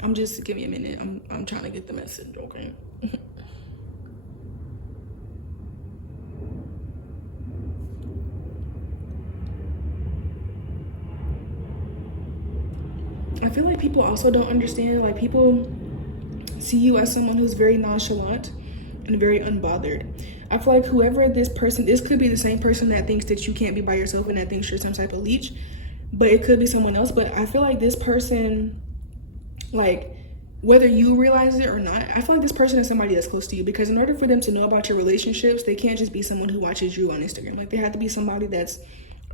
Give me a minute. I'm trying to get the message, okay? I feel like people also don't understand, like people see you as someone who's very nonchalant and very unbothered. I feel like whoever this person, this could be the same person that thinks that you can't be by yourself and that thinks you're some type of leech, but it could be someone else. But I feel like this person, like, whether you realize it or not, I feel like this person is somebody that's close to you, because in order for them to know about your relationships, they can't just be someone who watches you on Instagram. Like, they have to be somebody that's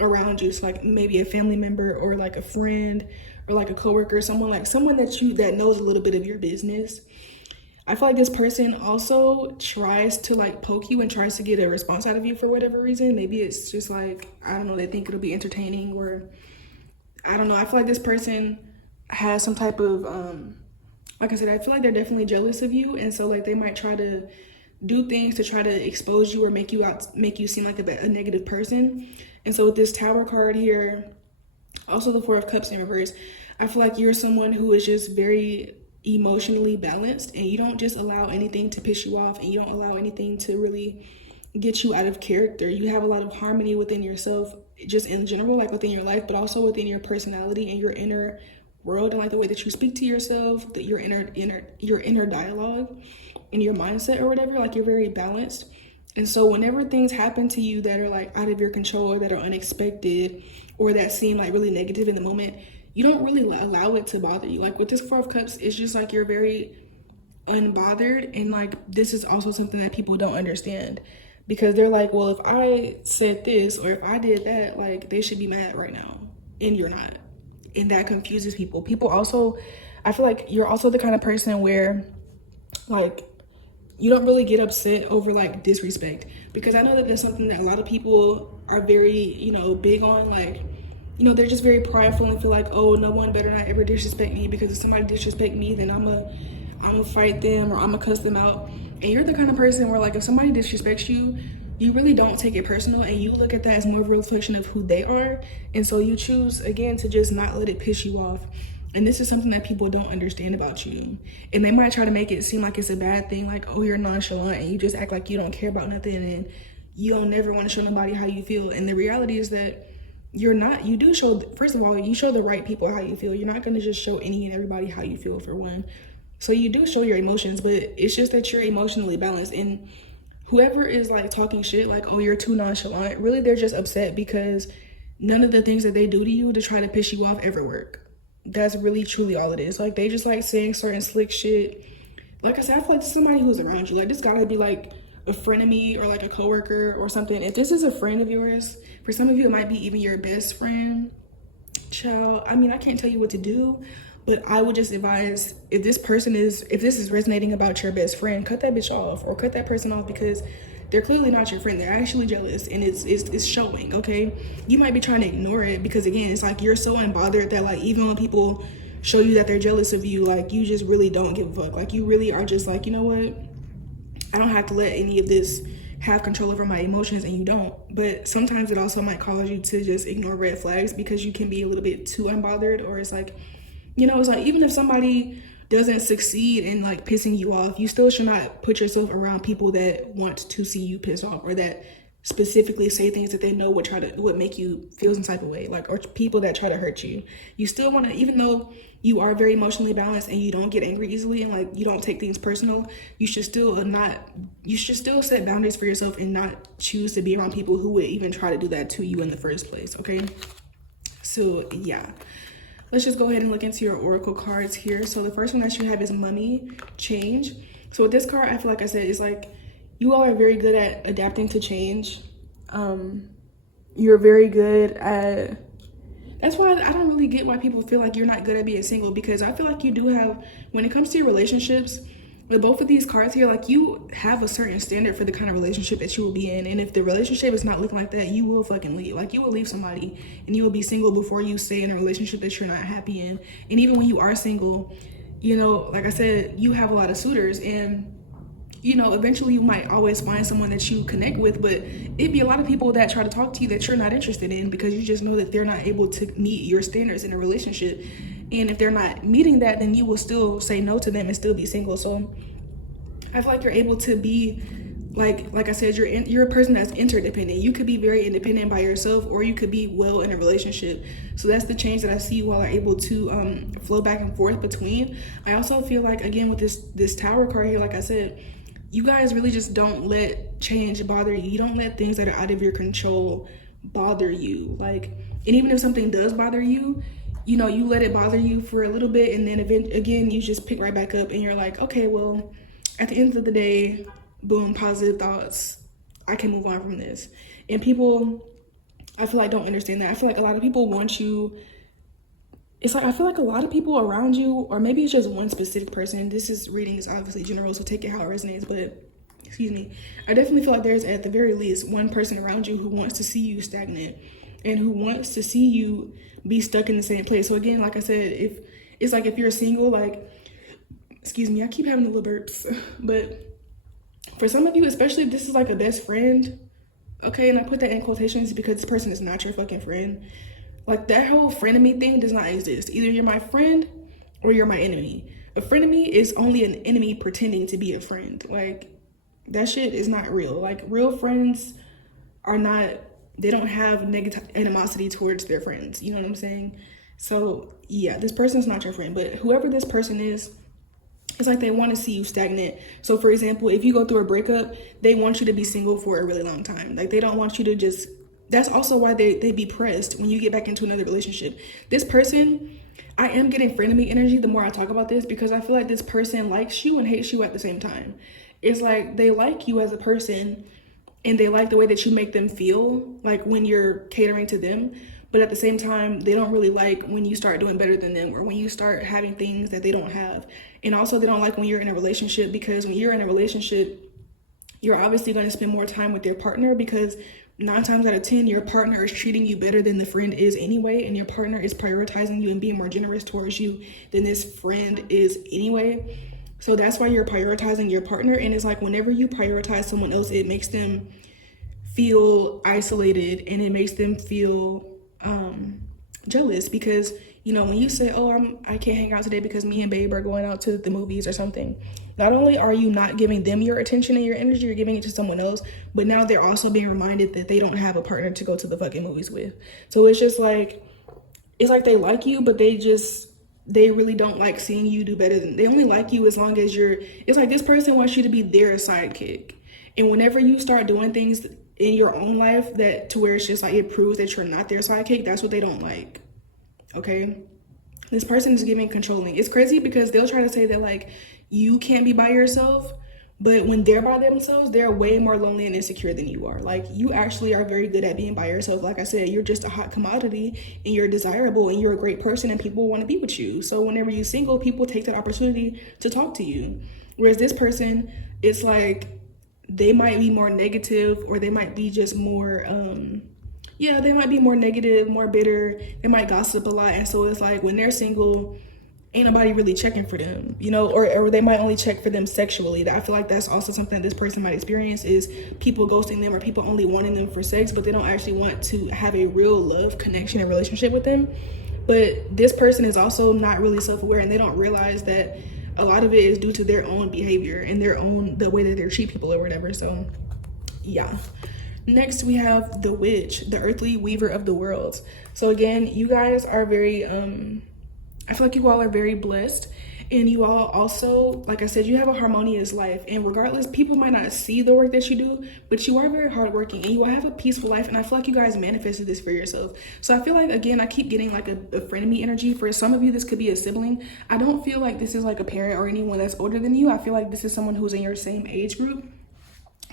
around you. So like maybe a family member, or like a friend, or like a coworker, someone that knows a little bit of your business. I feel like this person also tries to like poke you and tries to get a response out of you for whatever reason. Maybe it's just like, I don't know, they think it'll be entertaining, or I don't know. I feel like this person has some type of, like I said, I feel like they're definitely jealous of you. And so like they might try to do things to try to expose you or make you seem like a negative person. And so with this Tower card here, also the Four of Cups in reverse, I feel like you're someone who is just very emotionally balanced, and you don't just allow anything to piss you off, and you don't allow anything to really get you out of character. You have a lot of harmony within yourself, just in general, like within your life, but also within your personality and your inner world, and like the way that you speak to yourself, that your inner dialogue and your mindset or whatever. Like you're very balanced. And so whenever things happen to you that are like out of your control, or that are unexpected, or that seem like really negative in the moment, you don't really allow it to bother you. Like with this Four of Cups, it's just like you're very unbothered. And like this is also something that people don't understand, because they're like, well, if I said this or if I did that, like they should be mad right now, and you're not. And that confuses people. People also, I feel like you're also the kind of person where like you don't really get upset over like disrespect, because I know that there's something that a lot of people are very, big on. Like, they're just very prideful and feel like, oh, no one better not ever disrespect me, because if somebody disrespect me, then I'm gonna fight them, or I'm gonna cuss them out. And you're the kind of person where like if somebody disrespects you, you really don't take it personal, and you look at that as more of a reflection of who they are. And so you choose again to just not let it piss you off. And this is something that people don't understand about you. And they might try to make it seem like it's a bad thing, like, oh, you're nonchalant and you just act like you don't care about nothing, and you don't never want to show nobody how you feel. And the reality is that you're not. You do show, first of all, you show the right people how you feel. You're not going to just show any and everybody how you feel, for one. So you do show your emotions, but it's just that you're emotionally balanced. And whoever is like talking shit, like, oh, you're too nonchalant, really they're just upset because none of the things that they do to you to try to piss you off ever work. That's really truly all it is. Like they just like saying certain slick shit. Like I said, I feel like somebody who's around you, like this gotta be like a frenemy or like a coworker or something. If this is a friend of yours, for some of you it might be even your best friend. Child, I mean, I can't tell you what to do, but I would just advise, if this is resonating about your best friend, cut that bitch off, or cut that person off, because they're clearly not your friend. They're actually jealous, and it's showing, okay? You might be trying to ignore it because, again, it's like you're so unbothered that, like, even when people show you that they're jealous of you, like, you just really don't give a fuck. Like, you really are just like, you know what? I don't have to let any of this have control over my emotions, and you don't. But sometimes it also might cause you to just ignore red flags because you can be a little bit too unbothered, or it's like, it's like even if somebody doesn't succeed in like pissing you off, you still should not put yourself around people that want to see you pissed off, or that specifically say things that they know would make you feel some type of way, like, or people that try to hurt you. You still want to, even though you are very emotionally balanced and you don't get angry easily and like you don't take things personal, you should still set boundaries for yourself and not choose to be around people who would even try to do that to you in the first place. Okay, so yeah, let's just go ahead and look into your oracle cards here. So the first one that you have is money, change. So with this card, I feel like I said, is like, you all are very good at adapting to change. You're very good at, that's why I don't really get why people feel like you're not good at being single, because I feel like you do have, when it comes to your relationships, with both of these cards here, like, you have a certain standard for the kind of relationship that you will be in. And if the relationship is not looking like that, you will fucking leave. Like, you will leave somebody and you will be single before you stay in a relationship that you're not happy in. And even when you are single, you know, like I said, you have a lot of suitors, and you know, eventually you might always find someone that you connect with, but it'd be a lot of people that try to talk to you that you're not interested in, because you just know that they're not able to meet your standards in a relationship. And if they're not meeting that, then you will still say no to them and still be single. So I feel like you're able to be, like I said, you're a person that's interdependent. You could be very independent by yourself, or you could be well in a relationship. So that's the change that I see you all are able to flow back and forth between. I also feel like, again, with this Tower card here, like I said, you guys really just don't let change bother you. You don't let things that are out of your control bother you. Like, and even if something does bother you, you know, you let it bother you for a little bit, and then again, you just pick right back up and you're like, okay, well, at the end of the day, boom, positive thoughts, I can move on from this. And people, I feel like, don't understand that. I feel like a lot of people want you, it's like, I feel like a lot of people around you, or maybe it's just one specific person, this reading is obviously general, so take it how it resonates, but excuse me, I definitely feel like there's at the very least one person around you who wants to see you stagnant and who wants to see you be stuck in the same place. So again, like I said, if it's like, if you're single, like, excuse me, I keep having the little burps, but for some of you, especially if this is like a best friend, okay, and I put that in quotations because this person is not your fucking friend. Like, that whole frenemy thing does not exist. Either you're my friend or you're my enemy. A frenemy is only an enemy pretending to be a friend. Like, that shit is not real. Like, real friends are not, they don't have negative animosity towards their friends. You know what I'm saying? So yeah, this person's not your friend, but whoever this person is, it's like they want to see you stagnant. So for example, if you go through a breakup, they want you to be single for a really long time. Like, they don't want you to just, that's also why they be pressed when you get back into another relationship. This person, I am getting frenemy energy the more I talk about this, because I feel like this person likes you and hates you at the same time. It's like they like you as a person and they like the way that you make them feel, like when you're catering to them. But at the same time, they don't really like when you start doing better than them, or when you start having things that they don't have. And also, they don't like when you're in a relationship, because when you're in a relationship, you're obviously going to spend more time with your partner, because 9 times out of 10, your partner is treating you better than the friend is anyway, and your partner is prioritizing you and being more generous towards you than this friend is anyway. So that's why you're prioritizing your partner. And it's like, whenever you prioritize someone else, it makes them feel isolated and it makes them feel jealous, because, you know, when you say, oh, I can't hang out today because me and babe are going out to the movies or something, not only are you not giving them your attention and your energy, you're giving it to someone else, but now they're also being reminded that they don't have a partner to go to the fucking movies with. So it's just like, it's like they like you, but they really don't like seeing you do better than, they only like you as long as it's like this person wants you to be their sidekick. And whenever you start doing things in your own life that to where it's just like, it proves that you're not their sidekick, that's what they don't like. Okay, this person is giving controlling. It's crazy because they'll try to say that like you can't be by yourself, but when they're by themselves, they're way more lonely and insecure than you are. Like, you actually are very good at being by yourself. Like I said, you're just a hot commodity and you're desirable and you're a great person and people want to be with you. So whenever you're single, people take that opportunity to talk to you. Whereas this person, it's like they might be more negative, or they might be just more they might be more negative, more bitter. They might gossip a lot. And so it's like when they're single, ain't nobody really checking for them, you know, or they might only check for them sexually. I feel like that's also something that this person might experience, is people ghosting them or people only wanting them for sex, but they don't actually want to have a real love connection and relationship with them. But this person is also not really self-aware, and they don't realize that a lot of it is due to their own behavior and the way that they treat people or whatever. So yeah. Next, we have the witch, the earthly weaver of the worlds. So again, you guys are very, I feel like you all are very blessed. And you all also, like I said, you have a harmonious life. And regardless, people might not see the work that you do, but you are very hardworking and you will have a peaceful life. And I feel like you guys manifested this for yourself. So I feel like, again, I keep getting like a frenemy energy. For some of you, this could be a sibling. I don't feel like this is like a parent or anyone that's older than you. I feel like this is someone who's in your same age group.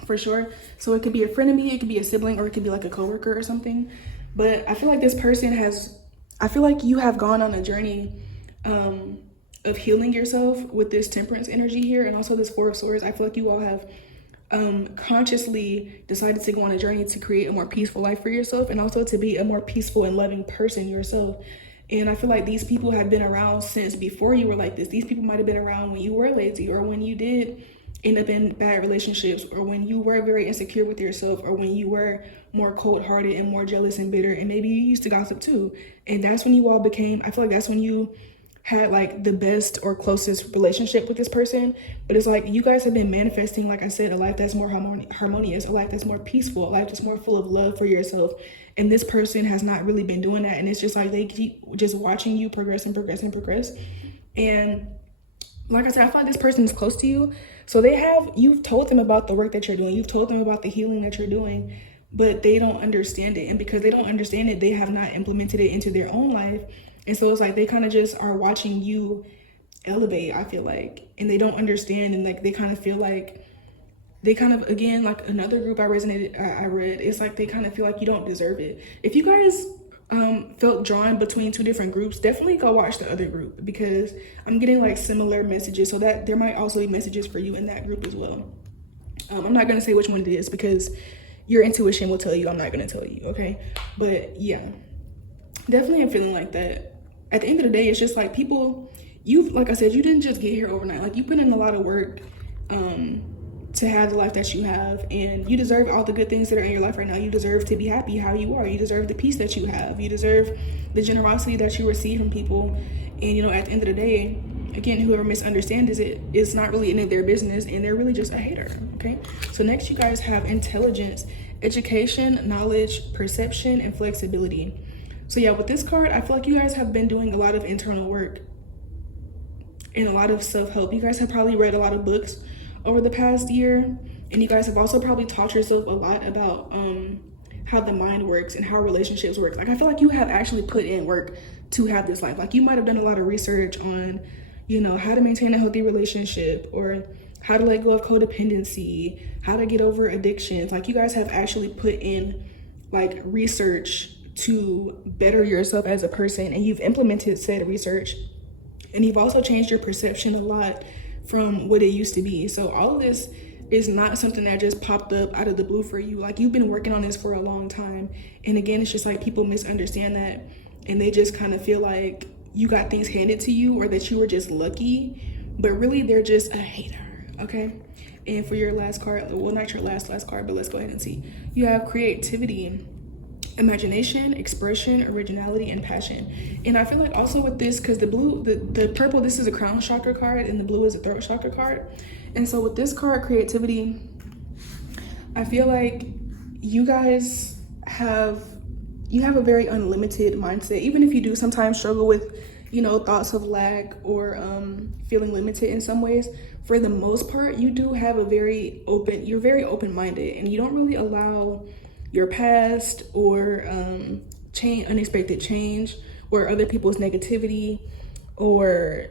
For sure. So it could be a frenemy, it could be a sibling, or it could be like a coworker or something. But I feel like this person has, I feel like you have gone on a journey of healing yourself with this temperance energy here, and also this Four of Swords. I feel like you all have consciously decided to go on a journey to create a more peaceful life for yourself, and also to be a more peaceful and loving person yourself. And I feel like these people have been around since before you were like this. These people might have been around when you were lazy, or when you did end up in bad relationships, or when you were very insecure with yourself, or when you were more cold-hearted and more jealous and bitter, and maybe you used to gossip too. And that's when you all became, I feel like that's when you had like the best or closest relationship with this person. But it's like you guys have been manifesting, like I said, a life that's more harmonious, a life that's more peaceful, a life that's more full of love for yourself. And this person has not really been doing that. And it's just like they keep just watching you progress and progress and progress. And like I said, I feel like this person is close to you. So you've told them about the work that you're doing. You've told them about the healing that you're doing, but they don't understand it. And because they don't understand it, they have not implemented it into their own life. And so it's like they kind of just are watching you elevate, I feel like, and they don't understand. And like they kind of feel like again, like another group I read, it's like they kind of feel like you don't deserve it. If you guys felt drawn between two different groups, definitely go watch the other group, because I'm getting like similar messages, so that there might also be messages for you in that group as well. I'm not gonna say which one it is because your intuition will tell you. I'm not gonna tell you, okay? But yeah, definitely I'm feeling like that. At the end of the day, it's just like people, like I said, you didn't just get here overnight. Like you put in a lot of work to have the life that you have, and you deserve all the good things that are in your life right now. You deserve to be happy how you are. You deserve the peace that you have. You deserve the generosity that you receive from people. And you know, at the end of the day, again, whoever misunderstands it's not really any of their business, and they're really just a hater. Okay, so next you guys have intelligence, education, knowledge, perception, and flexibility. So yeah, with this card, I feel like you guys have been doing a lot of internal work and a lot of self-help. You guys have probably read a lot of books over the past year, and you guys have also probably taught yourself a lot about how the mind works and how relationships work. Like I feel like you have actually put in work to have this life. Like you might have done a lot of research on, you know, how to maintain a healthy relationship, or how to let go of codependency, how to get over addictions. Like you guys have actually put in like research to better yourself as a person, and you've implemented said research, and you've also changed your perception a lot from what it used to be. So all of this is not something that just popped up out of the blue for you. Like you've been working on this for a long time. And again, it's just like people misunderstand that, and they just kind of feel like you got things handed to you, or that you were just lucky, but really they're just a hater. Okay. And for your last card, well, not your last card, but let's go ahead and see. You have creativity, imagination, expression, originality, and passion. And I feel like also with this, because the blue, the purple, this is a crown chakra card, and the blue is a throat chakra card. And so with this card, creativity, I feel like you guys have a very unlimited mindset. Even if you do sometimes struggle with, you know, thoughts of lack or feeling limited in some ways, for the most part, you do have you're very open-minded, and you don't really allow your past or unexpected change, or other people's negativity, or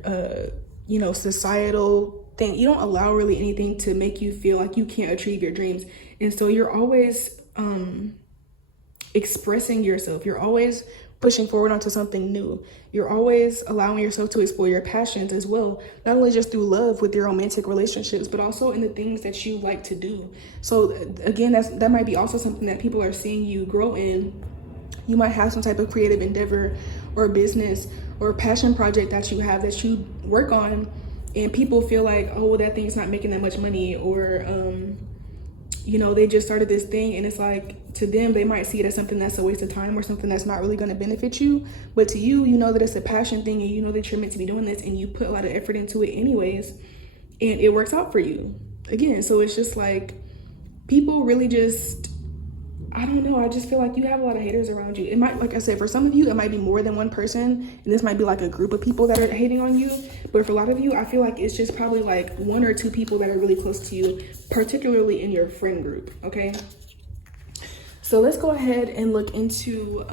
you know, societal thing. You don't allow really anything to make you feel like you can't achieve your dreams. And so you're always expressing yourself. You're always pushing forward onto something new. You're always allowing yourself to explore your passions as well, not only just through love with your romantic relationships, but also in the things that you like to do. So again, that might be also something that people are seeing you grow in. You might have some type of creative endeavor or business or passion project that you have that you work on, and people feel like, oh, well, that thing's not making that much money, or you know, they just started this thing, and it's like, to them, they might see it as something that's a waste of time, or something that's not really going to benefit you. But to you, you know that it's a passion thing, and you know that you're meant to be doing this, and you put a lot of effort into it anyways, and it works out for you again. So it's just like, people really just I don't know. I just feel like you have a lot of haters around you. It might, like I said, for some of you, it might be more than one person, and this might be like a group of people that are hating on you. But for a lot of you, I feel like it's just probably like one or two people that are really close to you, particularly in your friend group. Okay. So let's go ahead and look into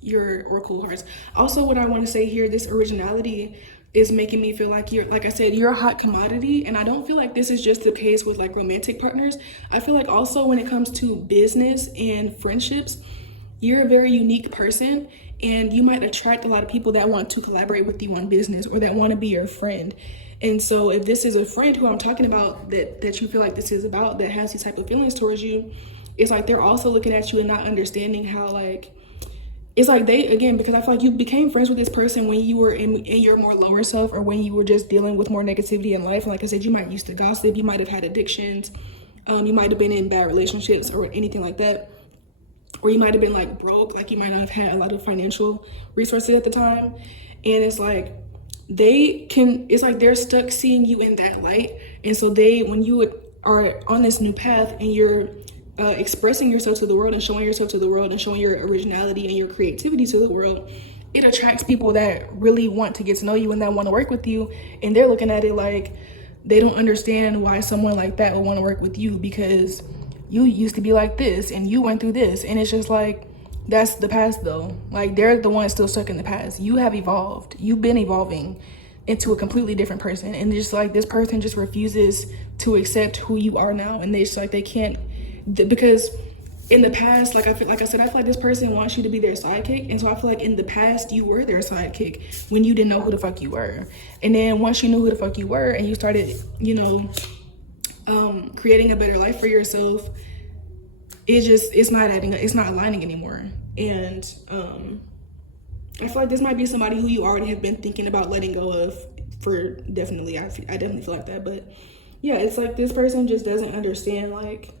your oracle cards. Also, what I want to say here, this originality is making me feel like you're, like I said, you're a hot commodity. And I don't feel like this is just the case with like romantic partners. I feel like also when it comes to business and friendships, you're a very unique person, and you might attract a lot of people that want to collaborate with you on business or that want to be your friend. And so if this is a friend who I'm talking about that you feel like this is about, that has these type of feelings towards you, it's like they're also looking at you and not understanding how, like, it's like they, again, because I feel like you became friends with this person when you were in your more lower self, or when you were just dealing with more negativity in life. And like I said, you might used to gossip, you might have had addictions, you might have been in bad relationships or anything like that. Or you might have been like broke, like you might not have had a lot of financial resources at the time. And it's like it's like they're stuck seeing you in that light. And so when you are on this new path and you're expressing yourself to the world and showing yourself to the world and showing your originality and your creativity to the world, it attracts people that really want to get to know you and that want to work with you. And they're looking at it like they don't understand why someone like that would want to work with you, because you used to be like this and you went through this. And it's just like, that's the past though. Like, they're the ones still stuck in the past. You have evolved. You've been evolving into a completely different person. And just like this person just refuses to accept who you are now. And they just like, they can't, because in the past, like I feel like this person wants you to be their sidekick. And so I feel like in the past you were their sidekick when you didn't know who the fuck you were. And then once you knew who the fuck you were and you started, creating a better life for yourself, it's not aligning anymore. And I feel like this might be somebody who you already have been thinking about letting go of for definitely. I definitely feel like that. But yeah, it's like this person just doesn't understand like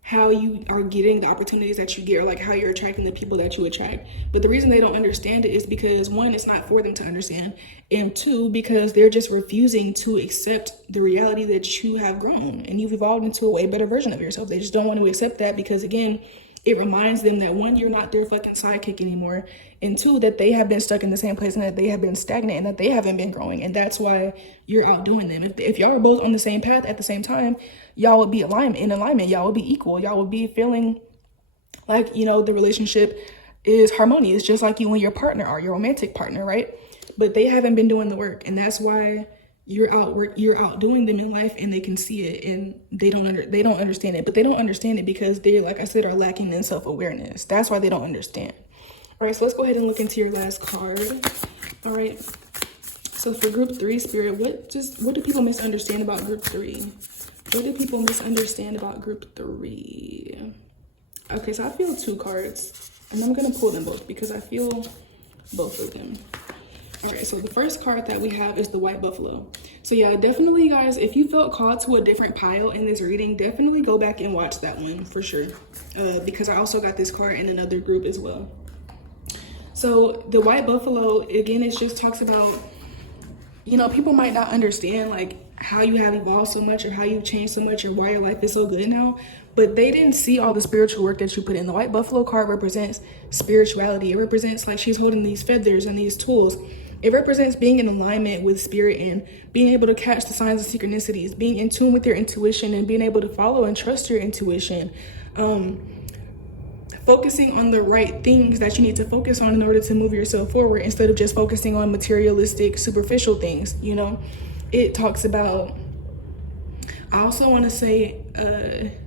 how you are getting the opportunities that you get, or like how you're attracting the people that you attract. But the reason they don't understand it is because, one, it's not for them to understand, and two, because they're just refusing to accept the reality that you have grown and you've evolved into a way better version of yourself. They just don't want to accept that because, again, it reminds them that, one, you're not their fucking sidekick anymore, and two, that they have been stuck in the same place and that they have been stagnant and that they haven't been growing. And that's why you're outdoing them. If y'all are both on the same path at the same time, y'all would be in alignment. Y'all would be equal. Y'all would be feeling like, the relationship is harmonious, just like you and your partner are, your romantic partner, right? But they haven't been doing the work. And that's why you're outdoing them in life, and they can see it, and they don't understand it. But they don't understand it because they, like I said, are lacking in self-awareness. That's why they don't understand. All right, so let's go ahead and look into your last card. All right, so for group 3, Spirit, what do people misunderstand about group 3? What do people misunderstand about group 3? Okay, so I feel 2 cards, and I'm gonna pull them both because I feel both of them. All right, so the first card that we have is the White Buffalo. So yeah, definitely, guys, if you felt called to a different pile in this reading, definitely go back and watch that one for sure. Because I also got this card in another group as well. So the White Buffalo, again, it just talks about, people might not understand like how you have evolved so much or how you've changed so much or why your life is so good now, but they didn't see all the spiritual work that you put in. The White Buffalo card represents spirituality. It represents like she's holding these feathers and these tools. It represents being in alignment with spirit and being able to catch the signs of synchronicities, being in tune with your intuition and being able to follow and trust your intuition. Focusing on the right things that you need to focus on in order to move yourself forward, instead of just focusing on materialistic, superficial things. It talks about, I also want to say,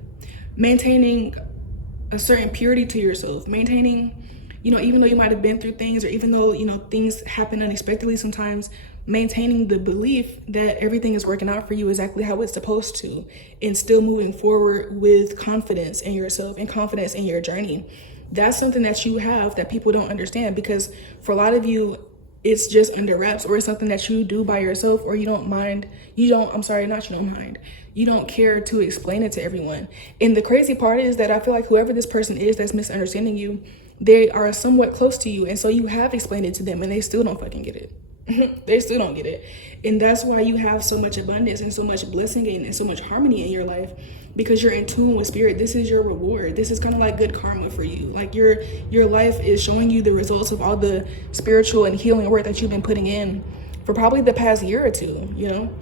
maintaining a certain purity to yourself, maintaining, even though you might have been through things, or even though, things happen unexpectedly sometimes, maintaining the belief that everything is working out for you exactly how it's supposed to, and still moving forward with confidence in yourself and confidence in your journey. That's something that you have that people don't understand, because for a lot of you, it's just under wraps, or it's something that you do by yourself, or you don't care to explain it to everyone. And the crazy part is that I feel like whoever this person is that's misunderstanding you, they are somewhat close to you, and so you have explained it to them and they still don't fucking get it. They still don't get it. And that's why you have so much abundance and so much blessing and so much harmony in your life, because you're in tune with spirit. This is your reward. This is kind of like good karma for you. Like your life is showing you the results of all the spiritual and healing work that you've been putting in for probably the past year or two, you know?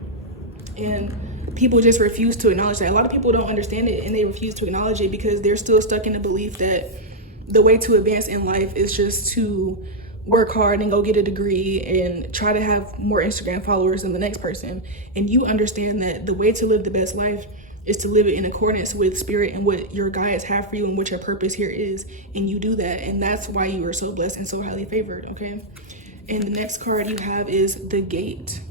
And people just refuse to acknowledge that. A lot of people don't understand it, and they refuse to acknowledge it because they're still stuck in the belief that the way to advance in life is just to work hard and go get a degree and try to have more Instagram followers than the next person. And you understand that the way to live the best life is to live it in accordance with spirit and what your guides have for you and what your purpose here is. And you do that. And that's why you are so blessed and so highly favored, okay? And the next card you have is the Gate.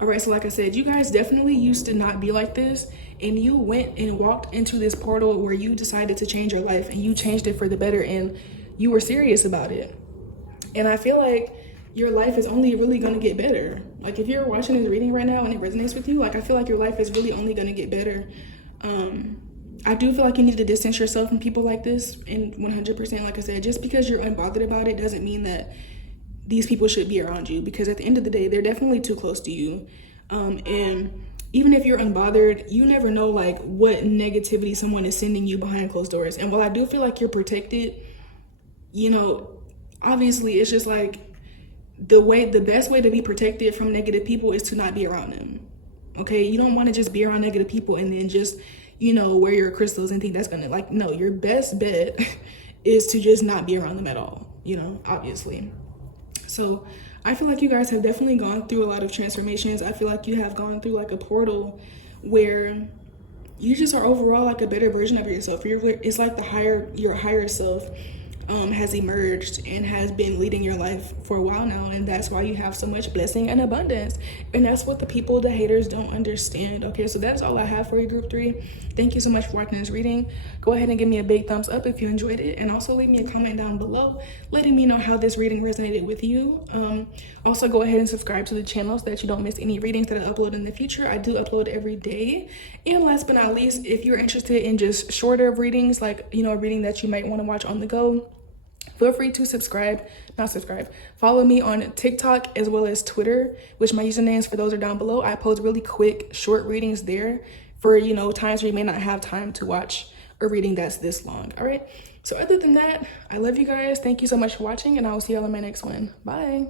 All right, so like I said, you guys definitely used to not be like this, and you went and walked into this portal where you decided to change your life, and you changed it for the better, and you were serious about it. And I feel like your life is only really going to get better. Like if you're watching this reading right now and it resonates with you, like I feel like your life is really only going to get better. I do feel like you need to distance yourself from people like this, and 100%, like I said, just because you're unbothered about it doesn't mean that these people should be around you, because at the end of the day, they're definitely too close to you. And even if you're unbothered, you never know like what negativity someone is sending you behind closed doors. And while I do feel like you're protected, you know, obviously it's just like the best way to be protected from negative people is to not be around them. Okay, you don't want to just be around negative people and then just, you know, wear your crystals and think that's gonna, like, no, your best bet is to just not be around them at all, you know, obviously. So I feel like you guys have definitely gone through a lot of transformations. I feel like you have gone through like a portal where you just are overall like a better version of yourself. It's like your higher self has emerged and has been leading your life for a while now, and that's why you have so much blessing and abundance. And that's what the haters don't understand. Okay, so that's all I have for you, group 3. Thank you so much for watching this reading. Go ahead and give me a big thumbs up if you enjoyed it, and also leave me a comment down below letting me know how this reading resonated with you. Also go ahead and subscribe to the channel so that you don't miss any readings that I upload in the future. I do upload every day. And last but not least, if you're interested in just shorter readings, like, you know, a reading that you might want to watch on the go, feel free to follow me on TikTok as well as Twitter, which my usernames for those are down below. I post really quick, short readings there for, you know, times where you may not have time to watch a reading that's this long. All right. So other than that, I love you guys. Thank you so much for watching, and I will see y'all in my next one. Bye.